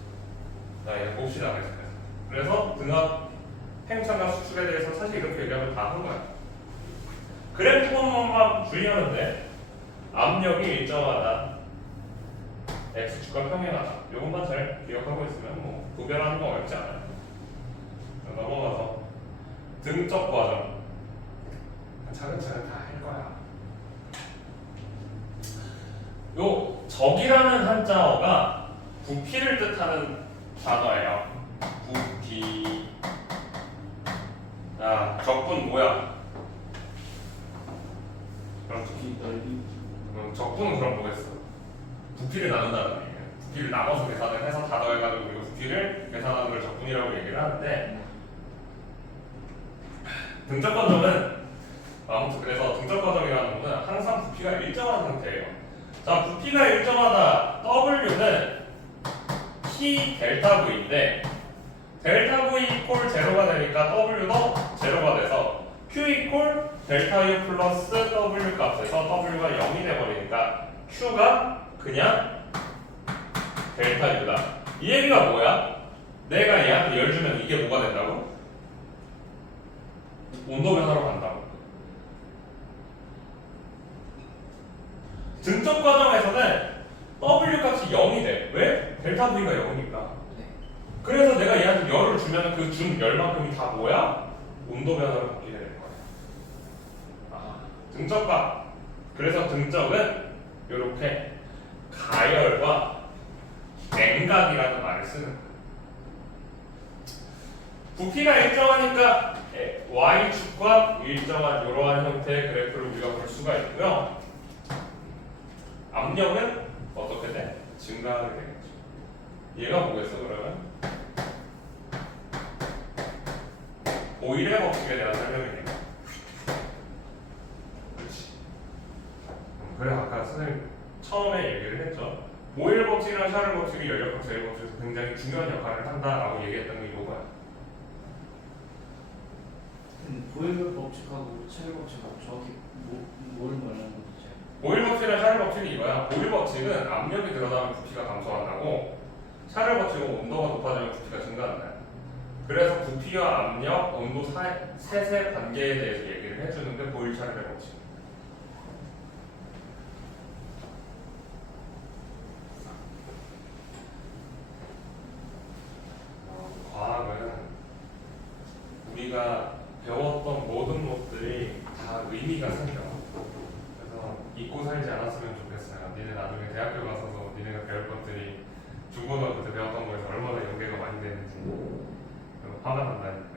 자, 이제 봅시다. 그래서 등압, 팽창과 수축에 대해서 사실 이렇게 얘기하면 다 한 거야. 그래프만 주의하면 돼. 압력이 일정하다. X축과 평행하다. 이것만 잘 기억하고 있으면 뭐 구별하는 거 어렵지 않아요. 자, 넘어가서 등적 과정. 차근차근 다 할 거야. 요 적이라는 한자어가 부피를 뜻하는 단어예요. 부피. 자, 적분 뭐야? 그럼 적분은 그럼 뭐겠어? 부피를 나눈다는 얘기예요. 부피를 나눠서 계산을 해서 다 더해가지고 우리가 부피를 계산하는 걸 적분이라고 얘기를 하는데 등적 과정은 아무튼 그래서 등적 과정이라는 거는 항상 부피가 일정한 상태예요. 자, 부피가 일정하다. W는 T 델타 V인데 델타 V 이퀄 제로가 되니까 W도 제로가 돼서 Q 이퀄 델타 U 플러스 W 값에서 W가 0이 돼버리니까 Q가 그냥 델타 U다. 이 얘기가 뭐야? 내가 얘한테 열 주면 이게 뭐가 된다고? 온도 변화로 간다고. 등적 과정에서는 W 값이 0이 돼. 왜? 델타 V가 0이니까. 그래서 내가 얘한테 열을 주면 그 준 열만큼이 다 뭐야? 온도 변화로 바뀌게 되는 거야. 등적과 그래서 등적은 이렇게 가열과 냉각이라는 말을 쓰는 거야. 부피가 일정하니까 Y축과 일정한 이러한 형태의 그래프를 우리가 볼 수가 있고요. 압력은 어떻게 돼? 증가하게 되겠죠. 얘가 뭐겠어 그러면? 보일의 법칙에 대한 설명이네요. 그렇지. 그래 아까 선생님 처음에 얘기를 했죠. 보일 법칙이랑 샤를 법칙이 연력학 제일 법칙에서 굉장히 중요한 역할을 한다라고 얘기했던 게 이거야. 보일러 법칙하고 샤를 법칙하고 정확히 뭘 말하는 거지? 보일 법칙이랑 샤를 법칙이 이거야. 보일 법칙은 압력이 늘어나면 부피가 감소한다고, 샤를 법칙은 온도가 높아지면 부피가 증가한다. 그래서 부피와 압력, 온도 셋의 관계에 대해서 얘기를 해주는 게 보일 샤를의 법칙. 과학은 우리가 배웠던 모든 것들이 다 의미가 생겨. 그래서 잊고 살지 않았으면 좋겠어요. 니네 나중에 대학교 가서도 니네가 배울 것들이 중고등학교 때 배웠던 거에서 얼마나 연계가 많이 되는지 화가 난다니까.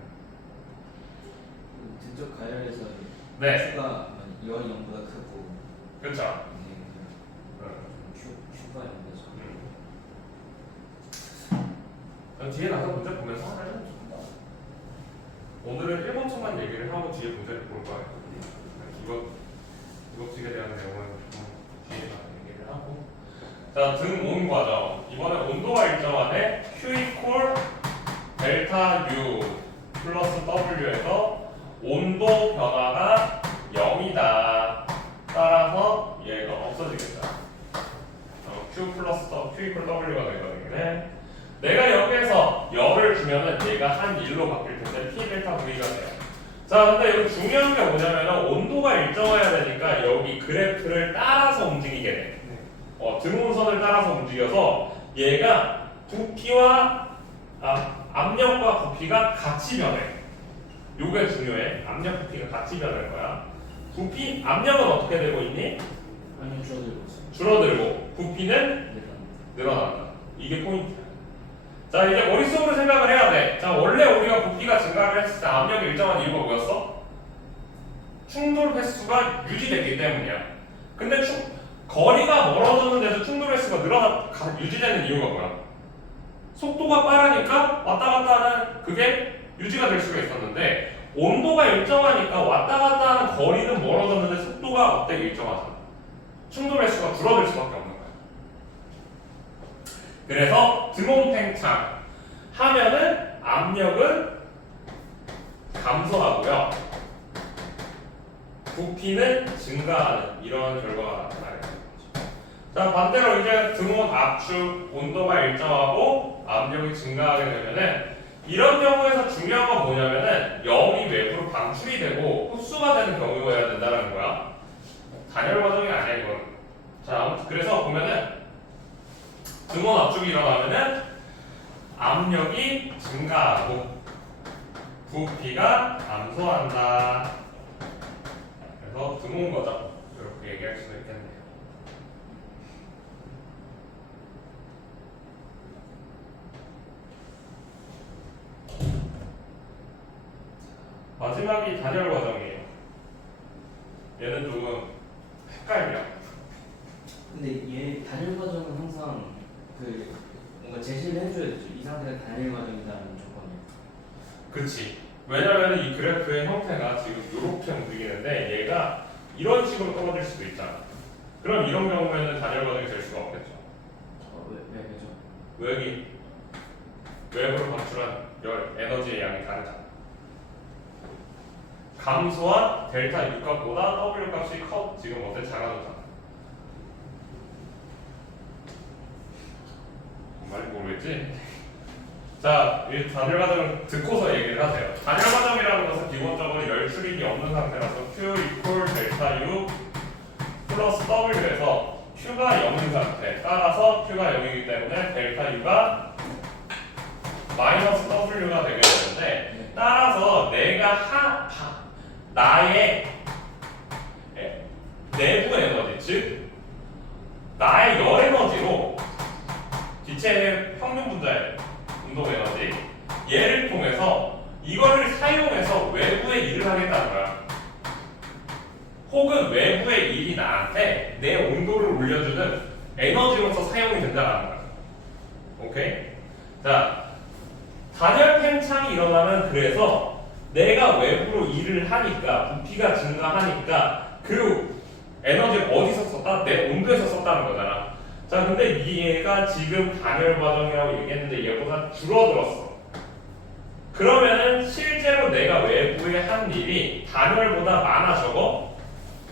등적 가열에서 네. Q가 열이 0보다 크고 그렇죠. Q가 0보다 뒤에 나서 문제 보면서 하나는 좋다. 오늘은 1번쯤만 얘기를 하고 뒤에 문제를 볼 거예요. 기법칙에 대한 내용은 뒤에 가서 얘기를 하고. 자, 등온 과정. 이번에 온도가 일정하되 Q 이퀄 델타 U 플러스 W에서 온도 변화가 0이다. 따라서 얘가 없어지겠다. Q 플러스 Q 이퀄 W가 되거든요. 내가 여기에서 열을 주면은 얘가 한 1로 바뀔 텐데 P 델타 V가 돼요. 자, 근데 여기 중요한 게 뭐냐면 온도가 일정해야 되니까 여기 그래프를 따라서 움직이게 돼. 등온선을 따라서 움직여서 얘가 부피와 압력과 부피가 같이 변해. 요게 중요해. 압력 부피가 같이 변할 거야. 부피 압력은 어떻게 되고 있니? 아니요, 줄어들고 있어요. 줄어들고 부피는 늘어난다. 이게 포인트야. 자, 이제 머릿속으로 생각을 해야 돼. 자, 원래 우리가 부피가 증가를 했을 때 압력이 일정한 이유가 뭐였어? 충돌 횟수가 유지됐기 때문이야. 근데 거리가 멀어졌는데도 충돌 횟수가 유지되는 이유가 뭐야? 속도가 빠르니까 왔다 갔다 하는 그게 유지가 될 수가 있었는데 온도가 일정하니까 왔다 갔다 하는 거리는 멀어졌는데 속도가 어때? 일정하잖아. 충돌 횟수가 줄어들 수밖에 없는 거야. 그래서 드론 팽창 하면은 압력은 감소하고요. 부피는 증가하는 이런 결과가 나타나게 되는 거죠. 자, 반대로 이제 등온 압축, 온도가 일정하고 압력이 증가하게 되면은 이런 경우에서 중요한 건 뭐냐면은 열이 외부로 방출이 되고 흡수가 되는 경우여야 된다는 거야. 단열 과정이 아니야 이건. 자, 아무튼 그래서 보면은 등온 압축이 일어나면은 압력이 증가하고 부피가 감소한다. 그래서 등온 과정 이렇게 얘기할 수도 있겠네요. 마지막이 단열 과정이에요. 얘는 조금 헷갈려. 근데 얘 단열 과정은 항상 그 뭔가 제시를 해줘야 되죠. 이 상태가 단열 과정이다는 조건이에요. 그렇지. 왜냐면 이 그래프의 형태가 지금 이렇게 움직이는데 얘가 이런 식으로 떨어질 수도 있잖아. 그럼 이런 경우에는 단열 과정이 될 수가 없겠죠. 왜 그죠? 왜 여기 외부로 방출한 열 에너지의 양이 다르잖아. 감소한 델타 U 값보다 W 값이 지금 어때? 작아졌잖아. 말이 모르겠지? 자, 이 단열 과정을 듣고서 얘기를 하세요. 단열 과정이라는 것은 기본적으로 열 출입이 없는 상태라서 Q 이퀄 델타 U 플러스 W에서 Q가 0인 상태, 따라서 Q가 0이기 때문에 델타 U가 마이너스 W가 되게 되는데, 따라서 내가 나의 내부 에너지, 즉 나의 열 에너지로 기체의 평균 분자의 운동 에너지 얘를 통해서 이거를 사용해서 외부에 일을 하겠다는 거야. 혹은 외부의 일이 나한테 내 온도를 올려주는 에너지로서 사용이 된다는 거야. 오케이? 자, 단열 팽창이 일어나면 그래서 내가 외부로 일을 하니까 부피가 증가하니까 그 에너지를 어디서 썼다? 내 온도에서 썼다는 거잖아. 자, 근데 얘가 지금 단열 과정이라고 얘기했는데 얘보다 줄어들었어. 그러면은 실제로 내가 외부에 한 일이 단열보다 많아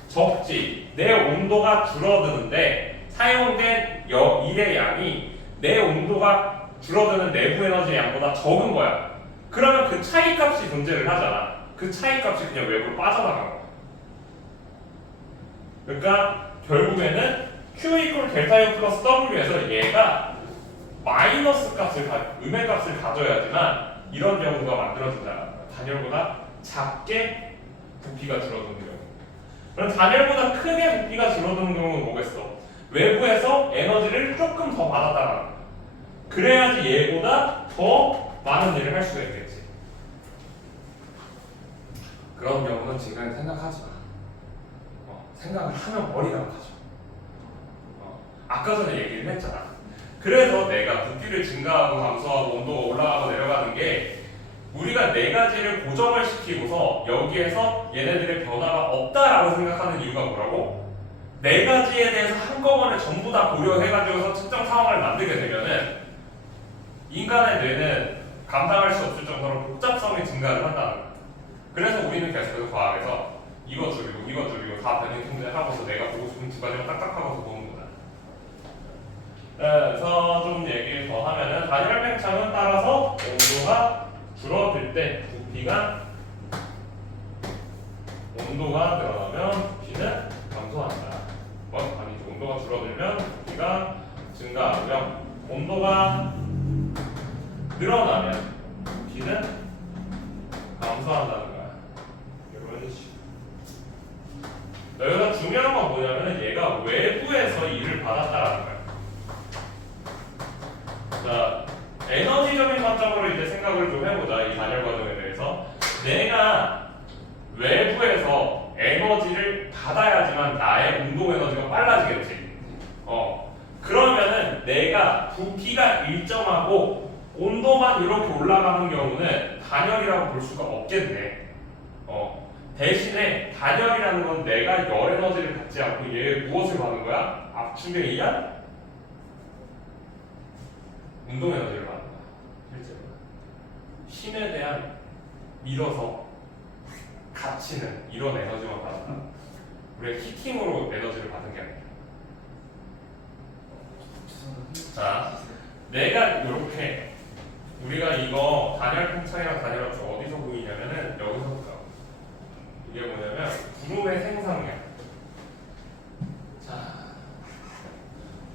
적지. 내 온도가 줄어드는데 사용된 일의 양이 내 온도가 줄어드는 내부 에너지의 양보다 적은 거야. 그러면 그 차이 값이 존재를 하잖아. 그 차이 값이 그냥 외부로 빠져나간 거야. 그러니까 결국에는 Q 이퀄 델타 U 플러스 W에서 얘가 마이너스 값을 음의 값을 가져야지만 이런 경우가 만들어진다. 단열보다 작게 부피가 줄어드는 경우. 그럼 단열보다 크게 부피가 줄어드는 경우는 뭐겠어? 외부에서 에너지를 조금 더 받았다는 거야. 그래야지 얘보다 더 많은 일을 할 수가 있겠지. 그런 경우는 지금 생각하지 마. 생각을 하면 머리가 아파져. 아까 전에 얘기를 했잖아. 그래서 내가 부피를 증가하고 감소하고 온도가 올라가고 내려가는 게 우리가 네 가지를 고정을 시키고서 여기에서 얘네들의 변화가 없다라고 생각하는 이유가 뭐라고? 네 가지에 대해서 한꺼번에 전부 다 고려해가지고서 특정 상황을 만들게 되면은 인간의 뇌는 감당할 수 없을 정도로 복잡성이 증가를 한다는 거야. 그래서 우리는 계속해서 과학에서 이거 줄이고 다 변형 통제하고서 내가 보고 싶은 두 가지만 딱딱하고서 보는 거야. 그래서 좀 얘기를 더 하면은 단열 팽창은 따라서 온도가 줄어들 때 온도가 늘어나면 부피는 감소한다. 아니죠. 온도가 줄어들면 부피가 증가하고요. 온도가 늘어나면 부피는 감소한다는 거야. 이런 식으로. 여기서 중요한 건 뭐냐면 얘가 외부에서 일을 받았다라는 거야. 자, 에너지적인 관점으로 이제 생각을 좀 해보자. 이 단열 과정에 대해서 내가 외부에서 에너지를 받아야지만 나의 운동 에너지가 빨라지겠지. 그러면은 내가 부피가 일정하고 온도만 이렇게 올라가는 경우는 단열이라고 볼 수가 없겠네. 대신에 단열이라는 건 내가 열 에너지를 받지 않고 얘 무엇을 받는 거야? 압축에 의한 운동 에너지를 받는 거야. 실제로 힘에 대한 밀어서 갇히는 이런 에너지만 받았다. 우리가 히팅으로 에너지를 받은 게 아니야. 자, 내가 이렇게 우리가 이거 단열 팽창이랑 단열 압축 어디서 보이냐면은 여기서 볼까? 이게 뭐냐면 구름의 생성량. 자,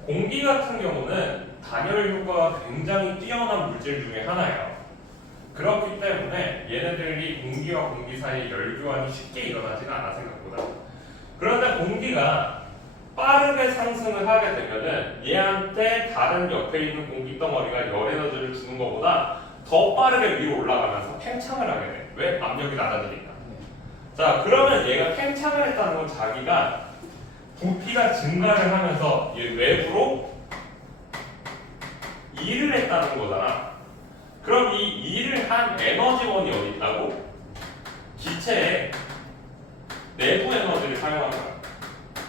공기 같은 경우는 단열 효과가 굉장히 뛰어난 물질 중에 하나예요. 그렇기 때문에 얘네들이 공기와 공기 사이 열 교환이 쉽게 일어나지가 않아 생각보다. 그런데 공기가 빠르게 상승을 하게 되면은 얘한테 다른 옆에 있는 공기 덩어리가 열 에너지를 주는 것보다 더 빠르게 위로 올라가면서 팽창을 하게 돼. 왜? 압력이 낮아지니까. 자, 그러면 얘가 팽창을 했다는 건 자기가 부피가 증가를 하면서 얘 외부로 일을 했다는 거잖아. 그럼 이 일을 한 에너지원이 어디 있다고? 기체의 내부 에너지를 사용한 거야.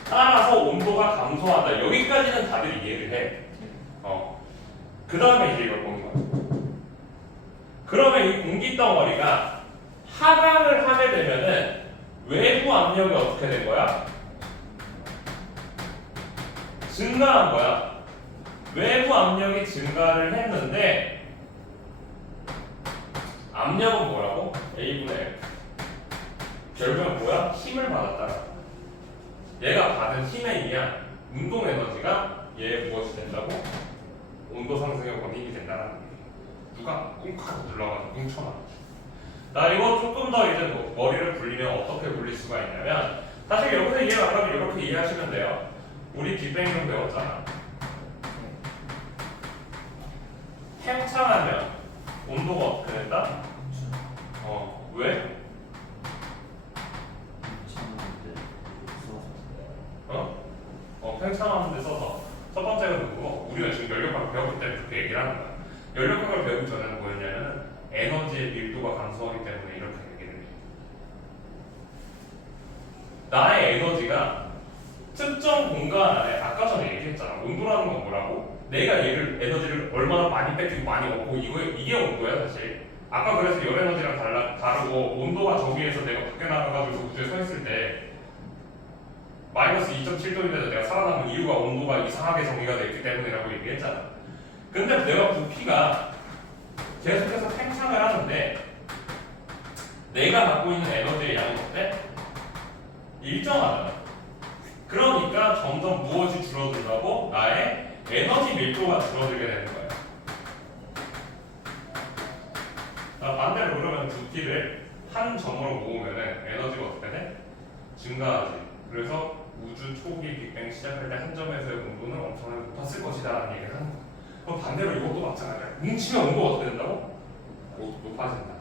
따라서 온도가 감소한다. 여기까지는 다들 이해를 해. 그 다음에 이제 이걸 보는 거야. 그러면 이 공기 덩어리가 하강을 하게 되면은 외부 압력이 어떻게 된 거야? 증가한 거야. 외부 압력이 증가를 했는데 압력은 뭐라고? A분의 F. 결국은 뭐야? 힘을 받았다. 얘가 받은 힘에 의한 운동 에너지가 얘에 무엇이 된다고? 온도 상승의 원인이 된다는 얘기예요. 누가 꿍하고 눌러가지고 뭉쳐놔. 나 이거 조금 더 이제 머리를 굴리면 어떻게 굴릴 수가 있냐면 사실 여기서 이해 안 가면 이렇게 이해하시면 돼요. 우리 빅뱅이론 배웠잖아. 팽창하면 온도가 어떻게 된다? 왜? 팽창하는 데 써서 첫 번째가 누구고 우리가 지금 연력학을 배웠기 때문에 그렇게 얘기를 하는 거야. 연력학을 배우기 전에는 뭐였냐면 에너지의 밀도가 감소하기 때문에 이렇게 얘기를 해. 나의 에너지가 특정 공간 안에 아까 전에 얘기했잖아. 온도라는 건 뭐라고? 내가 얘를 에너지를 얼마나 많이 뺏기고 많이 얻고 이게 온도야 사실. 아까 그래서 열 에너지랑 다르고 온도가 저기에서 내가 밖에 나가가지고 우주에 서 있을 때 마이너스 2.7도인데도 내가 살아남은 이유가 온도가 이상하게 정의가 되어 있기 때문이라고 얘기했잖아. 근데 내가 부피가 계속해서 팽창을 하는데 내가 갖고 있는 에너지의 양이 어때? 일정하잖아. 그러니까 점점 무엇이 줄어들고 나의 에너지 밀도가 줄어들게 되는 거야. 반대로 그러면 부피를 한 점으로 모으면 에너지가 어떻게 돼? 증가하지. 그래서 우주 초기 빅뱅 시작할 때 한 점에서의 온도는 엄청나게 높았을 것이다 라는 얘기를 하는 거야. 그럼 반대로 이것도 마찬가지야. 뭉치면 온도가 어떻게 된다고? 높아진다.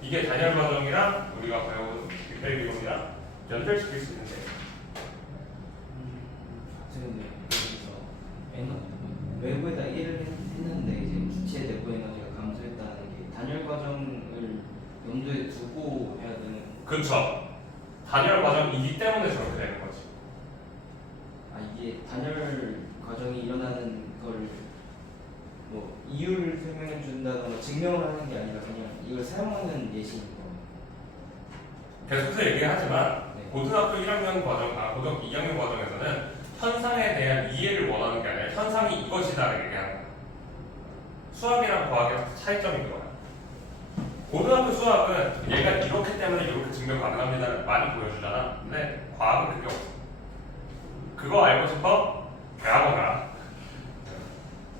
이게 단열 과정이랑 우리가 배운 빅뱅 이론이랑 연결시킬 수 있는데 근데 여기서 외부에다 일을 했는데 이제 기체 내부 에너지가 감소했다는 게 단열 과정을 염두에 두고 해야 되는. 그쵸. 단열 과정이기 때문에 저렇게 되는 거지. 이게 단열 과정이 일어나는 걸 뭐 이유를 설명해 준다거나 증명을 하는 게 아니라 그냥 이걸 사용하는 예시인 거예요. 계속해서 얘기하지만 네. 고등학교 1학년 과정, 고등학교 2학년 과정에서는 현상에 대한 이해를 원하는 게 아니라 현상이 이것이다라고 얘기하는 거야. 수학이랑 과학의 차이점이 그거야. 고등학교 수학은 얘가 이렇기 때문에 이렇게 증명 가능합니다를 많이 보여주잖아. 근데 과학은 그게 없어. 그거 알고 싶어? 대학원 가.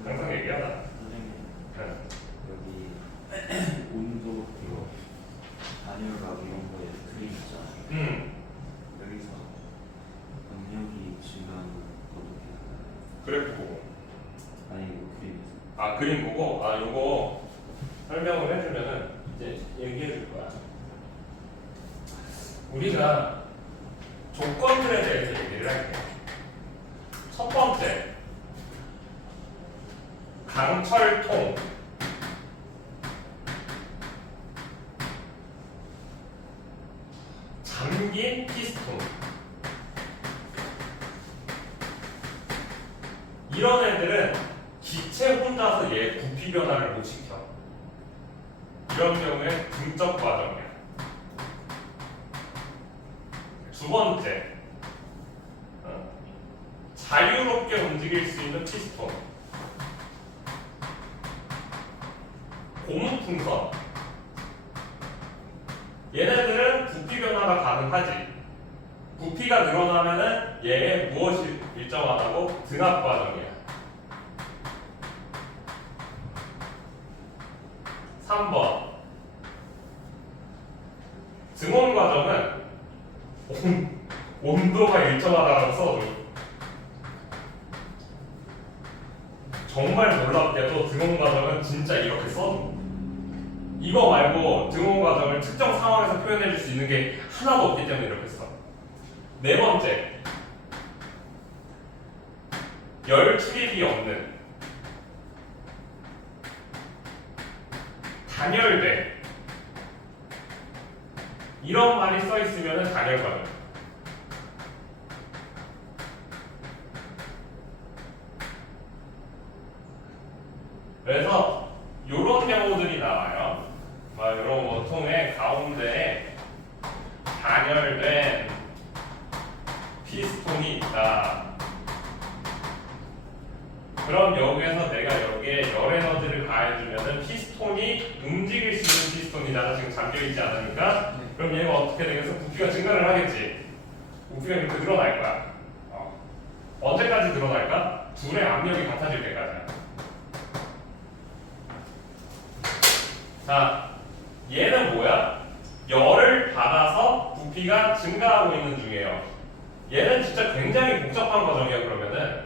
항상 얘기하잖아. 선생님 여기 온도표 단열각 이런 거에 그림 있잖아요. 여기서 압력이 증가하는 것도 괜찮아요. 그래프 보고. 아니 이거 그림에서. 그림 보고 요거 설명을 해주면은 이제 얘기해 줄 거야. 우리가 조건들에 대해서 얘기를 할게요. 첫 번째, 강철통. 잠긴 피스톤. 이런 애들은 기체 혼자서 얘 부피 변화를 못 시켜. 이런 경우에 등적 과정이야. 두 번째, 자유롭게 움직일 수 있는 피스톤. 고무풍선. 얘네들은 부피 변화가 가능하지. 부피가 늘어나면은 얘의 무엇이 일정하다고? 등압 과정이야. 3번, 등온 과정은 온도가 일정하다고 써줘. 정말 놀랍게도 등온 과정은 진짜 이렇게 써줘. 이거 말고 등온 과정을 특정 상황에서 표현해 줄 수 있는 게 하나도 없기 때문에 이렇게 써. 네 번째, 열 출입이 없는 단열대. 이런 말이 써 있으면 단열 과정. 그래서 이런 경우들이 나와요. 이런 원통의 가운데에 단열된 피스톤이 있다. 그럼 여기에서 내가 여기에 열 에너지를 가해주면은 피스톤이 움직일 수 있는 피스톤이잖아. 지금 잠겨있지 않으니까. 그럼 얘가 어떻게 되겠어? 부피가 증가를 하겠지. 부피가 이렇게 늘어날 거야. 언제까지 늘어날까? 둘의 압력이 같아질 때까지야. 자, 얘는 뭐야? 열을 받아서 부피가 증가하고 있는 중이에요. 얘는 진짜 굉장히 복잡한 과정이야. 그러면은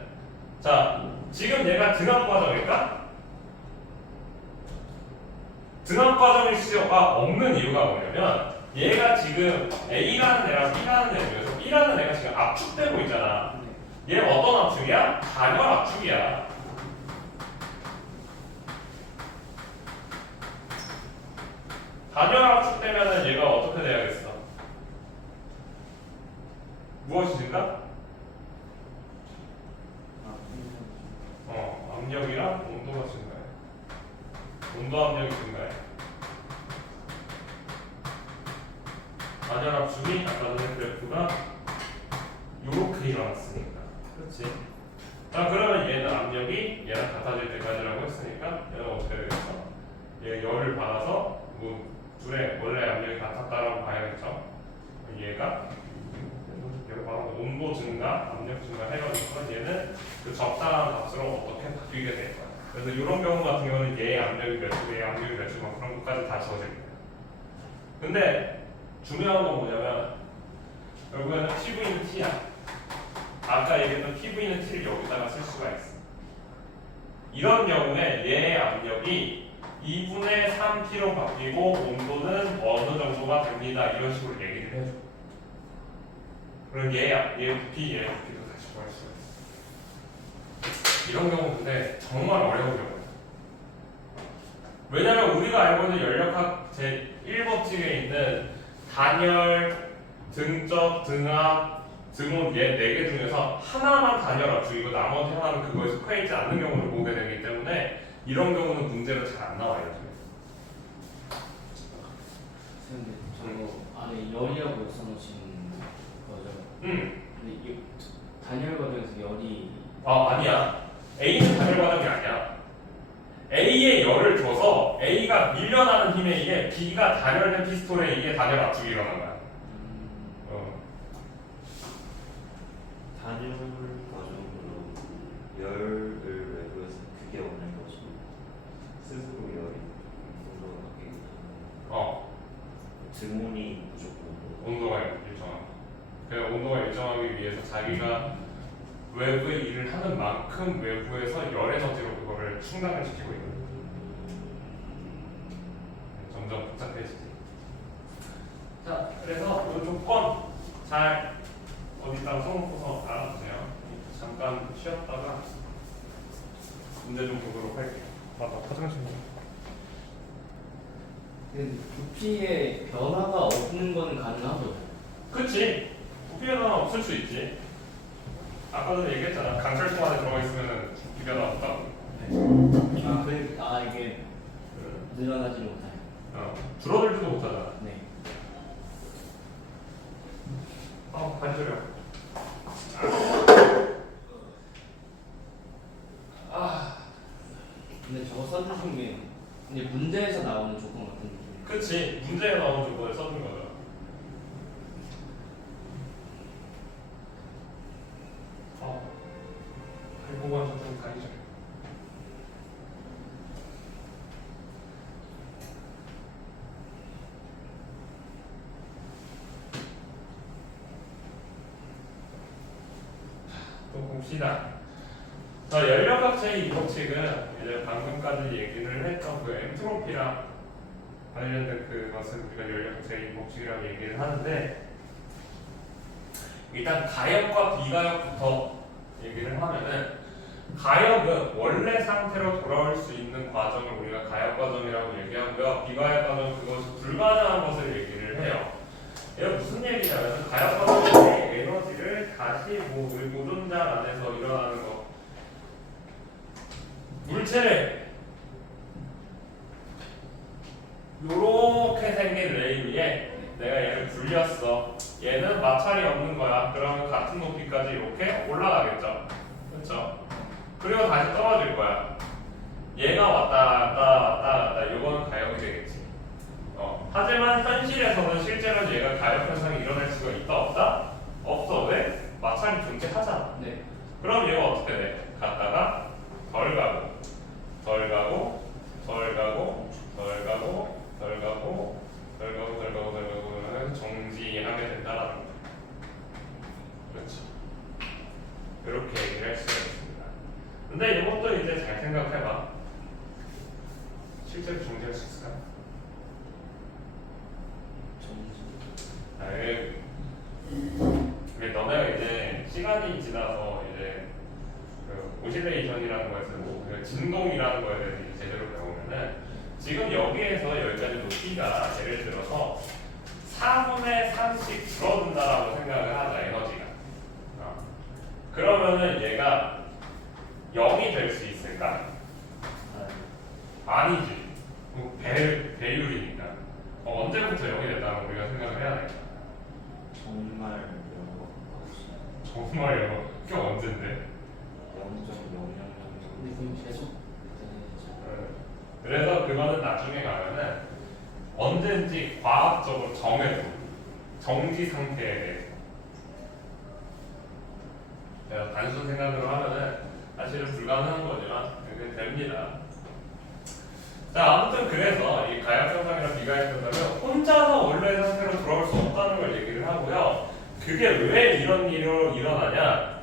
자, 지금 얘가 등압 과정일까? 등압 과정일 수가 없는 이유가 뭐냐면 얘가 지금 A라는 애랑 B라는 애 중에서 B라는 애가 지금 압축되고 있잖아. 얘 어떤 압축이야? 단열 압축이야. 단열 압축되면은 얘가 어떻게 돼야겠어? 무엇이니까? 압력이랑 온도가 증가해. 온도 압력이 증가해. 단열 압축이 아까 전에 그래프가 요렇게 일어났으니까. 그렇지? 자, 그러면 얘는 압력이 얘랑 같아질 때까지라고 했으니까 얘는 어떻게 되겠어? 얘 열을 받아서 둘의 원래 압력이 같았다라고 봐야겠죠? 얘가 바로 온도 증가, 압력 증가 해가지고 얘는 그 적당한 값으로 어떻게 바뀌게 될 거야. 그래서 이런 경우 같은 경우는 얘의 압력이 몇 초, 얘의 압력이 몇 초, 그런 것까지 다 지워질 거야. 근데 중요한 건 뭐냐면 결국에는 PV는 T야. 아까 얘기했던 PV는 T를 여기다가 쓸 수가 있어. 이런 경우에 얘의 압력이 2분의 3T로 바뀌고 온도는 어느 정도가 됩니다. 이런 식으로 얘기를 해줘. 그럼 얘 부피, 얘 부피도 다시 구할 수가 있어. 이런 경우 근데 정말 어려운 경우야. 왜냐면 우리가 알고 있는 연력학 제1법칙에 있는 단열, 등적, 등압, 등온 얘 4개 중에서 하나만 단열 압축이고 나머지 하나는 그거에 속해 있지 않는 경우를 보게 되기 때문에 이런 경우는 문제로 잘 안 나와요. 선생님, 저 안에 열이라고 써놓으신 거죠? 근데 이 단열 과정에서 열이 아니야. A는 단열 과정이 아니야. A에 열을 줘서 A가 밀려나는 힘에 의해 B가 단열된 피스톨에 의해 단열 압축이 일어난 거야. 단열 과정으로 열을 외부에서 크게 얻는 거죠. 스스로 열이 올라가게 하는. 등온이 무조건 온도가 일정하고. 그 온도가 일정하기 위해서 자기가 외부의 일을 하는 만큼 외부에서 열 에너지로 그거를 충당을 시키고 있는 거예요. 점점 복잡해지지. 자, 그래서 이 조건 잘 어디다가 써놓고서 알아두세요. 잠깐 쉬었다가 문제 좀 보도록 할게요. 나 화장실 좀. 근데 부피의 변화가 없는 건 가능하죠. 그치. 부피변화 없을 수 있지. 아까 전에 얘기했잖아. 강철통 안에 들어가 있으면 부피변화 없다고. 이게 늘어나지 못해요. 줄어들지도 못하잖아. 네. 간절해. 근데 저거 써주신 게 이제 문제에서 나오는 조건 같은 느낌. 그치. 문제에 나오는 조건을 써준 거죠. 발보관 좀 가리죠. 또 봅시다. 자, 연력학체의 이 법칙은 이제 방금까지 얘기를 했던 그 엔트로피랑 관련된 그것을 우리가 연력학체의 이 법칙이라고 얘기를 하는데, 일단 가역과 비가역부터 얘기를 하면은, 가역은 원래 상태로 돌아올 수 있는 과정을 우리가 가역 과정이라고 얘기하고요. 비가역 과정 그것이 불가능한 것을 얘기를 해요. 이게 무슨 얘기냐면 가역 과정의 에너지를 다시 우리 보존장 안에서 일어나는 거. 물체를 요렇게 생긴 레일 위에 내가 얘를 굴렸어. 얘는 마찰이 없는 거야. 그러면 같은 높이까지 이렇게 올라가겠죠. 그렇죠? 그리고 다시 떨어질 거야. 얘가 왔다. 이거는 가역이 되겠지. 하지만 현실에서는 실제로 얘가 가역 현상이 일어날 수가 있다 없다? 없어. 왜? 마찰이 존재하잖아. 네. 그럼 얘가 어떻게 돼? 갔다가 덜 가고 정지하게 된다라는 거야. 그렇지. 이렇게 얘기를 할 수가 있습니다. 근데 이것도 이제 잘 생각해봐. 실제로 정지할 수 있을까? 이게 너네가 이제 시간이 지나서 이제 그 오실레이션이라는 거에서 그 진동이라는 거에 대해서 이제 제대로 배우면은 지금 여기에서 여기까지 높이가 예를 들어서 4분의 3씩 줄어든다라고 생각을 하자. 에너지가. 그러면은 얘가 0이 될 수 있을까? 아니지. 배율이니까. 언제부터 0이 됐다고 우리가 생각을 해야 될까? 정말 영어 정말 영어. 그게 언젠데? 0.00 근데 그럼 계속 그래서 그거는 나중에 가면은 언제든지 과학적으로 정해줘. 정지 상태에 대해서. 그래서 단순 생각으로 하면은 사실은 불가능한 거지만 그게 됩니다. 자, 아무튼 그래서 이 가역 현상이랑 비가역 현상은 혼자서 원래 상태로 돌아올 수 없다는 걸 얘기를 하고요. 그게 왜 이런 일이 일어나냐?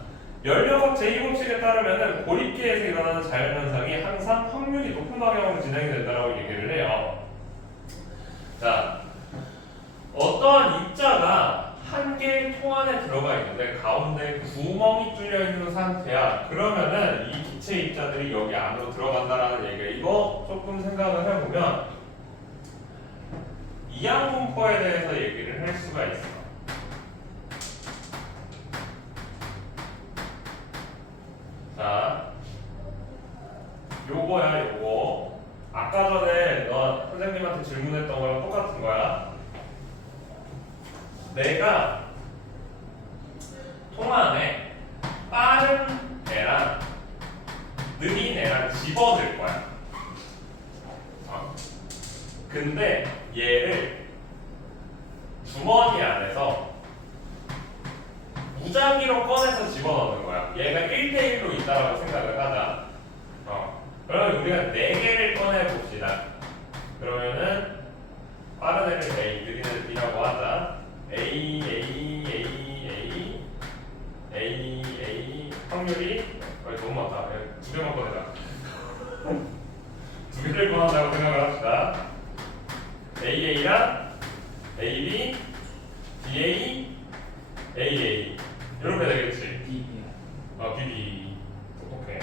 연력학 제2법칙에 따르면은 고립계에서 일어나는 자연현상이 항상 확률이 높은 방향으로 진행이 된다고 얘기를 해요. 자, 어떠한 입자가 한 개의 통 안에 들어가 있는데 가운데 구멍이 뚫려 있는 상태야. 그러면은 이 기체 입자들이 여기 안으로 들어간다라는 얘기야. 이거 조금 생각을 해보면 이항 분포에 대해서 얘기를 할 수가 있어. 자, 요거야, 요거. 아까 전에 너 선생님한테 질문했던 거랑 똑같은 거야. 내가 통 안에 빠른 애랑 느린 애랑 집어들 거야. 근데 얘를 주머니 안에서 무작위로 꺼내서 집어넣는 거야. 얘가 1대1로 있다라고 생각을 하자. 그러면 우리가 4개를 꺼내봅시다. 그러면은 빠른 애를 A, 느린 애를 B라고 하자. A 확률이 너무 많다. 2개만 꺼내자. 2개를 꺼낸다고 생각을 합시다. AA랑 AB, BA, AA 이렇게 되겠지. B BB 똑똑해.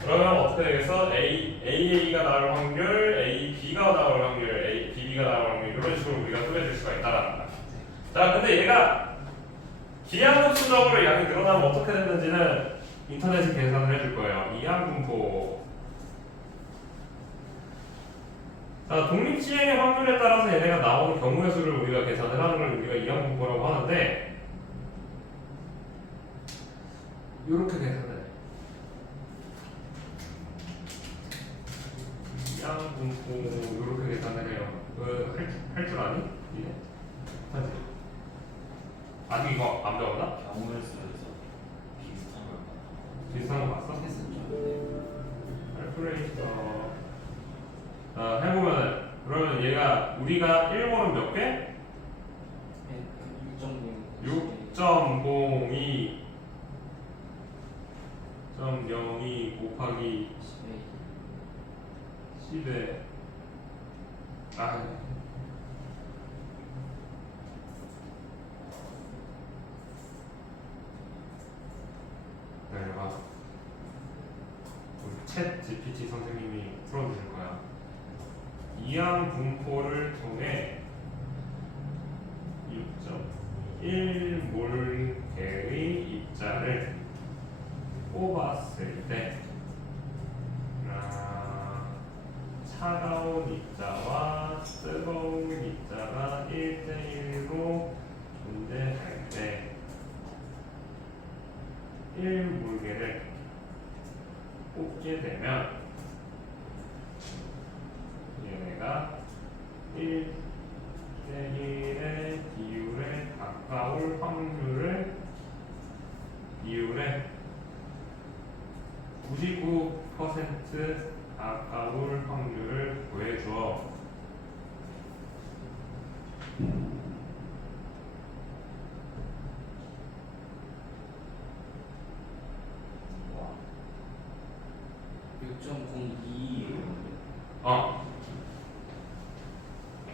그러면 어떻게 되겠어? AA가 나올 확률, AB가 나올 확률, BB가 나올 확률 이런 식으로 우리가 쪼개질 수가 있다라는 거야. 자, 근데 얘가 기하급수적으로 양이 늘어나면 어떻게 되는지는 인터넷에 계산을 해줄 거예요. 이항분포. 자, 독립시행의 확률에 따라서 얘네가 나오는 경우의 수를 우리가 계산을 하는 걸 우리가 이항분포라고 하는데 이렇게 계산해. 이항분포 이렇게 계산을 해요. 할 줄 아니? 이게? 하지? 아직 이거 안 배웠나? 경우의 수에서 비슷한 걸 봤나? 비슷한 거 봤어? 했었죠. 칼큘레이터. 해보면은 그러면 얘가 우리가 1몰은 몇 개? 6.02 0.02 곱하기 10에 내가 우리 챗 GPT 선생님이 풀어주실 거야. 이항 분포를 통해 6.1몰개의 입자를 뽑았을 때 차가운 입자와 뜨거운 입자가 1대1로 존재할 때 1몰개를 뽑게 되면 얘네가 1대1의 비율에 가까울 확률을 비율에 99% 가까울 확률을 구해줘. 와 6.02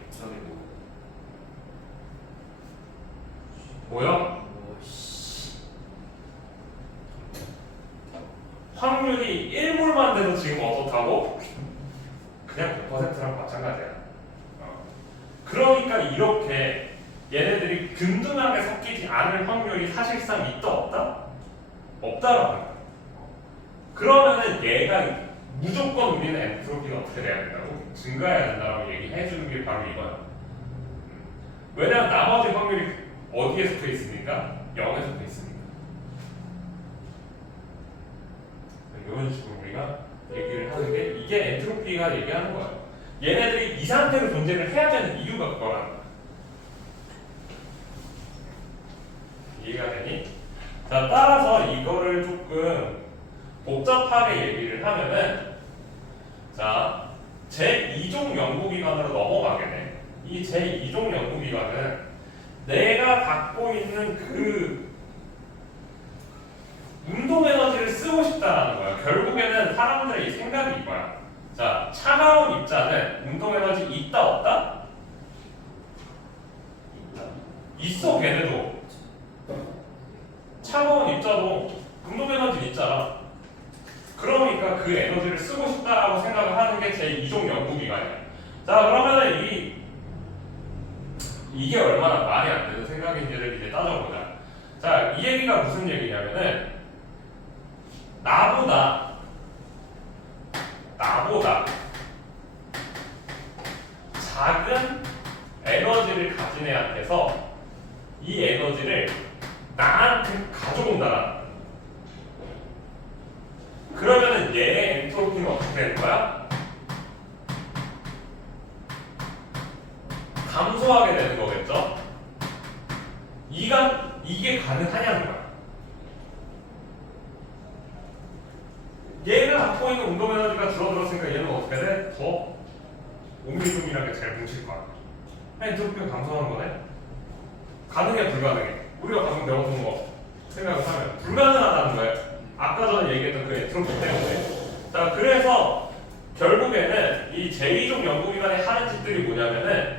저기 뭐야? 확률이 1몰만 돼도 지금 어떻다고? 그냥 100%랑 마찬가지야. 그러니까 이렇게 얘네들이 균등하게 섞이지 않을 확률이 사실상 있다 없다? 없다라는 거야. 그러면은 얘가 무조건 우리는 엔트로피가 어떻게 돼야 된다고? 증가해야 된다고 얘기해 주는 게 바로 이거야. 왜냐면 나머지 확률이 어디에 속해 있으니까? 0에 속해 있으니까. 이런 식으로 우리가 얘기를 하는 게 이게 엔트로피가 얘기하는 거야. 얘네들이 이 상태로 존재를 해야 되는 이유가 그거라는 거야. 이해가 되니? 자, 따라서 이거를 조금 복잡하게 얘기를 하면은 자, 제2종 연구기관으로 넘어가게 돼. 이 제2종 연구기관은 내가 갖고 있는 그 운동 에너지를 쓰고 싶다라는 거야. 결국에는 사람들의 이 생각이 이거야. 자, 차가운 입자는 운동 에너지 있다 없다? 있다. 있어, 걔네도. 차가운 입자도 운동 에너지 있잖아. 그러니까 그 에너지를 쓰고 싶다라고 생각을 하는 게 제2종 연구기관이야. 자, 그러면은 이게 얼마나 말이 안 되는 생각인지를 이제 따져보자. 자, 이 얘기가 무슨 얘기냐면은 나보다 작은 에너지를 가진 애한테서 이 에너지를 나한테 가져온다. 그러면은 얘의 엔트로피는 어떻게 되는 거야? 감소하게 되는 거겠죠? 이게 가능하냐는 거야. 얘가 갖고 있는 운동 에너지가 줄어들었으니까 얘는 어떻게 돼? 더 오밀조밀하게 잘 뭉칠 거야. 엔트로피가 감소하는 거네? 가능해, 불가능해? 우리가 방금 배웠던 거 생각을 하면 불가능하다는 거예요. 아까 전에 얘기했던 그 엔트로피 때문에. 자, 그래서 결국에는 이 제2종 연구기관이 하는 짓들이 뭐냐면은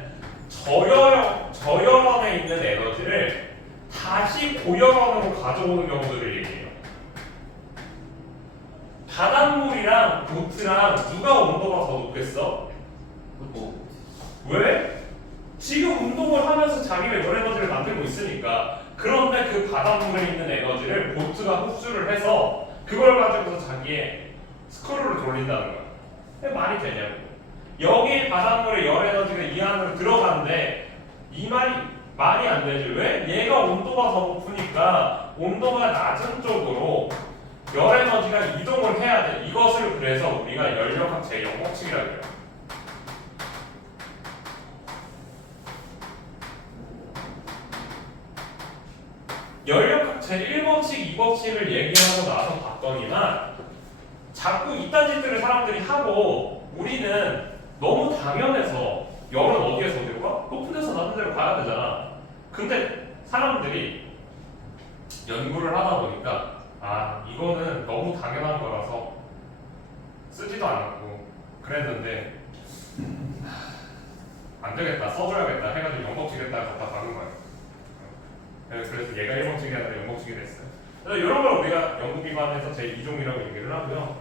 저열원에 있는 에너지를 다 다시 고열원으로 가져오는 경우들을 얘기해요. 바닷물이랑 보트랑 누가 온도가 더 높겠어? 왜? 지금 운동을 하면서 자기가 열 에너지를 만들고 있으니까. 그런데 그 바닷물에 있는 에너지를 보트가 흡수를 해서 그걸 가지고서 자기의 스크롤을 돌린다는 거야. 그게 말이 되냐고. 여기 바닷물의 열 에너지가 이 안으로 들어가는데 이 말이 안 되지. 왜? 얘가 온도가 더 높으니까 온도가 낮은 쪽으로 열 에너지가 이동을 해야 돼. 이것을 그래서 우리가 연력학 제0법칙이라고 해요. 연력학 제1법칙, 2법칙을 얘기하고 나서 봤더니만 자꾸 이딴 짓들을 사람들이 하고 우리는 너무 당연해서 열은 어디에서 어디로 가? 높은 데서 낮은 데로 가야 되잖아. 근데 사람들이 연구를 하다 보니까 아 이거는 너무 당연한 거라서 쓰지도 않았고 그랬는데 안 되겠다 써줘야겠다 해가지고 영법칙에다가 갖다 박은 거야. 그래서 얘가 1법칙이 아니라 영법칙이 됐어요. 그래서 이런 걸 우리가 연구기관에서 제2종이라고 얘기를 하고요.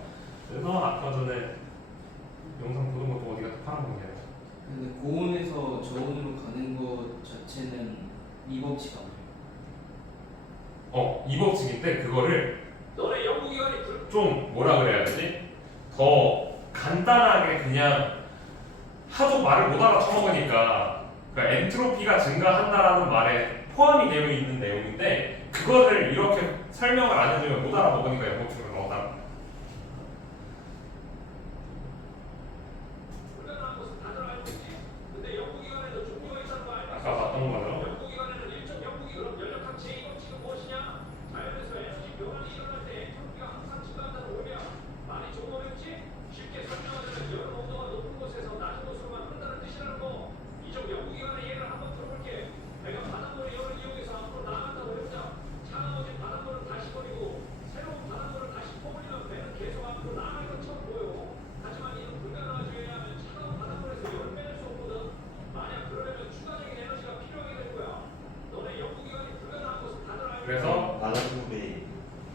그래서 아까 전에 영상 보는 것도 어디가 또 파는 건데. 근데 고온에서 저온으로 가는 것 자체는 이법칙 아니에요? 이법칙인데 그거를 너네 연구기관이 좀 뭐라 그래야 되지? 더 간단하게 그냥 하도 말을 못 알아쳐먹으니까 그러니까 엔트로피가 증가한다라는 말에 포함이 되어 있는 내용인데 그거를 이렇게 설명을 안 해주면 못 알아먹으니까 연법칙을 넣었다. 불가능한 것은 다들 알고 있지. 근데 연구기관에도 종류가 있다는 거 알고 있어? 아까 봤던 거죠? 연구기관에는 일정 연구기 그럼 연력학 제2법칙은 무엇이냐? 자연에서 에너지 변환이 일어날 때 엔트로피가 항상 증가한다는 오해야. 많이 좀 어렵지? 쉽게 설명하자면 열 온도가 높은 곳에서 낮은 곳으로만 흐른다는 뜻이라는 거. 이쪽 연구기관의 예를 한번 들어볼게. 내가 바닷물의 열을 이용해서 앞으로 나아간다고 해보자. 차가워진 바닷물을 다시 버리고 새로운 바닷물을 다시 퍼버리면 배는 계속 앞으로 나아갈 것처럼 보여. 하지만 이는 불가능하지. 왜냐하면 차가운 바닷물에서 열을 빼낼 수 없거든. 만약 그러려면 추가적인 에너지가 필요하게 될 거야. 너네 연구기관이 불가능한 것은 다들 알고 있지? 그래서 바닷물이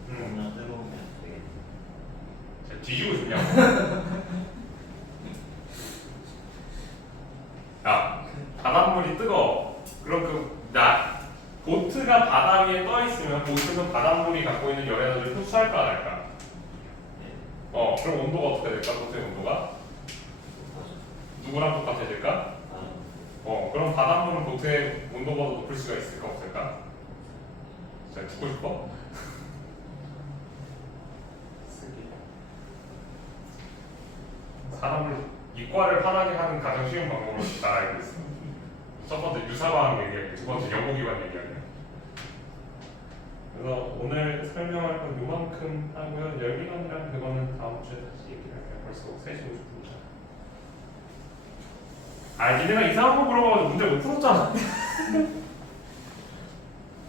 너무나 뜨거우면 되게 뒤지고 싶냐? 야, 바닷물이 뜨거워. 그럼 보트가 바다 위에 떠 있으면 보트는 바닷물이 갖고 있는 열 에너지를 흡수할까 안 할까? 그럼 온도가 어떻게 될까? 보트의 온도가 누구랑 똑같아질까? 그럼 바닷물은 보트의 온도보다 높을 수가 있을까 없을까? 자, 죽고 싶어? 사람을 이과를 편하게 하는 가장 쉬운 방법으로 다 알고 있어. 첫 번째 유사과학 얘기하기, 두 번째 연구기관 얘기하기. 그래서 오늘 설명할 건 요만큼 하고요. 열기관이랑 그거는 다음 주에 다시 얘기를 할게요. 벌써 3시 50분이다. 니네가 이상한 거 물어봐가지고 문제 못 풀었잖아.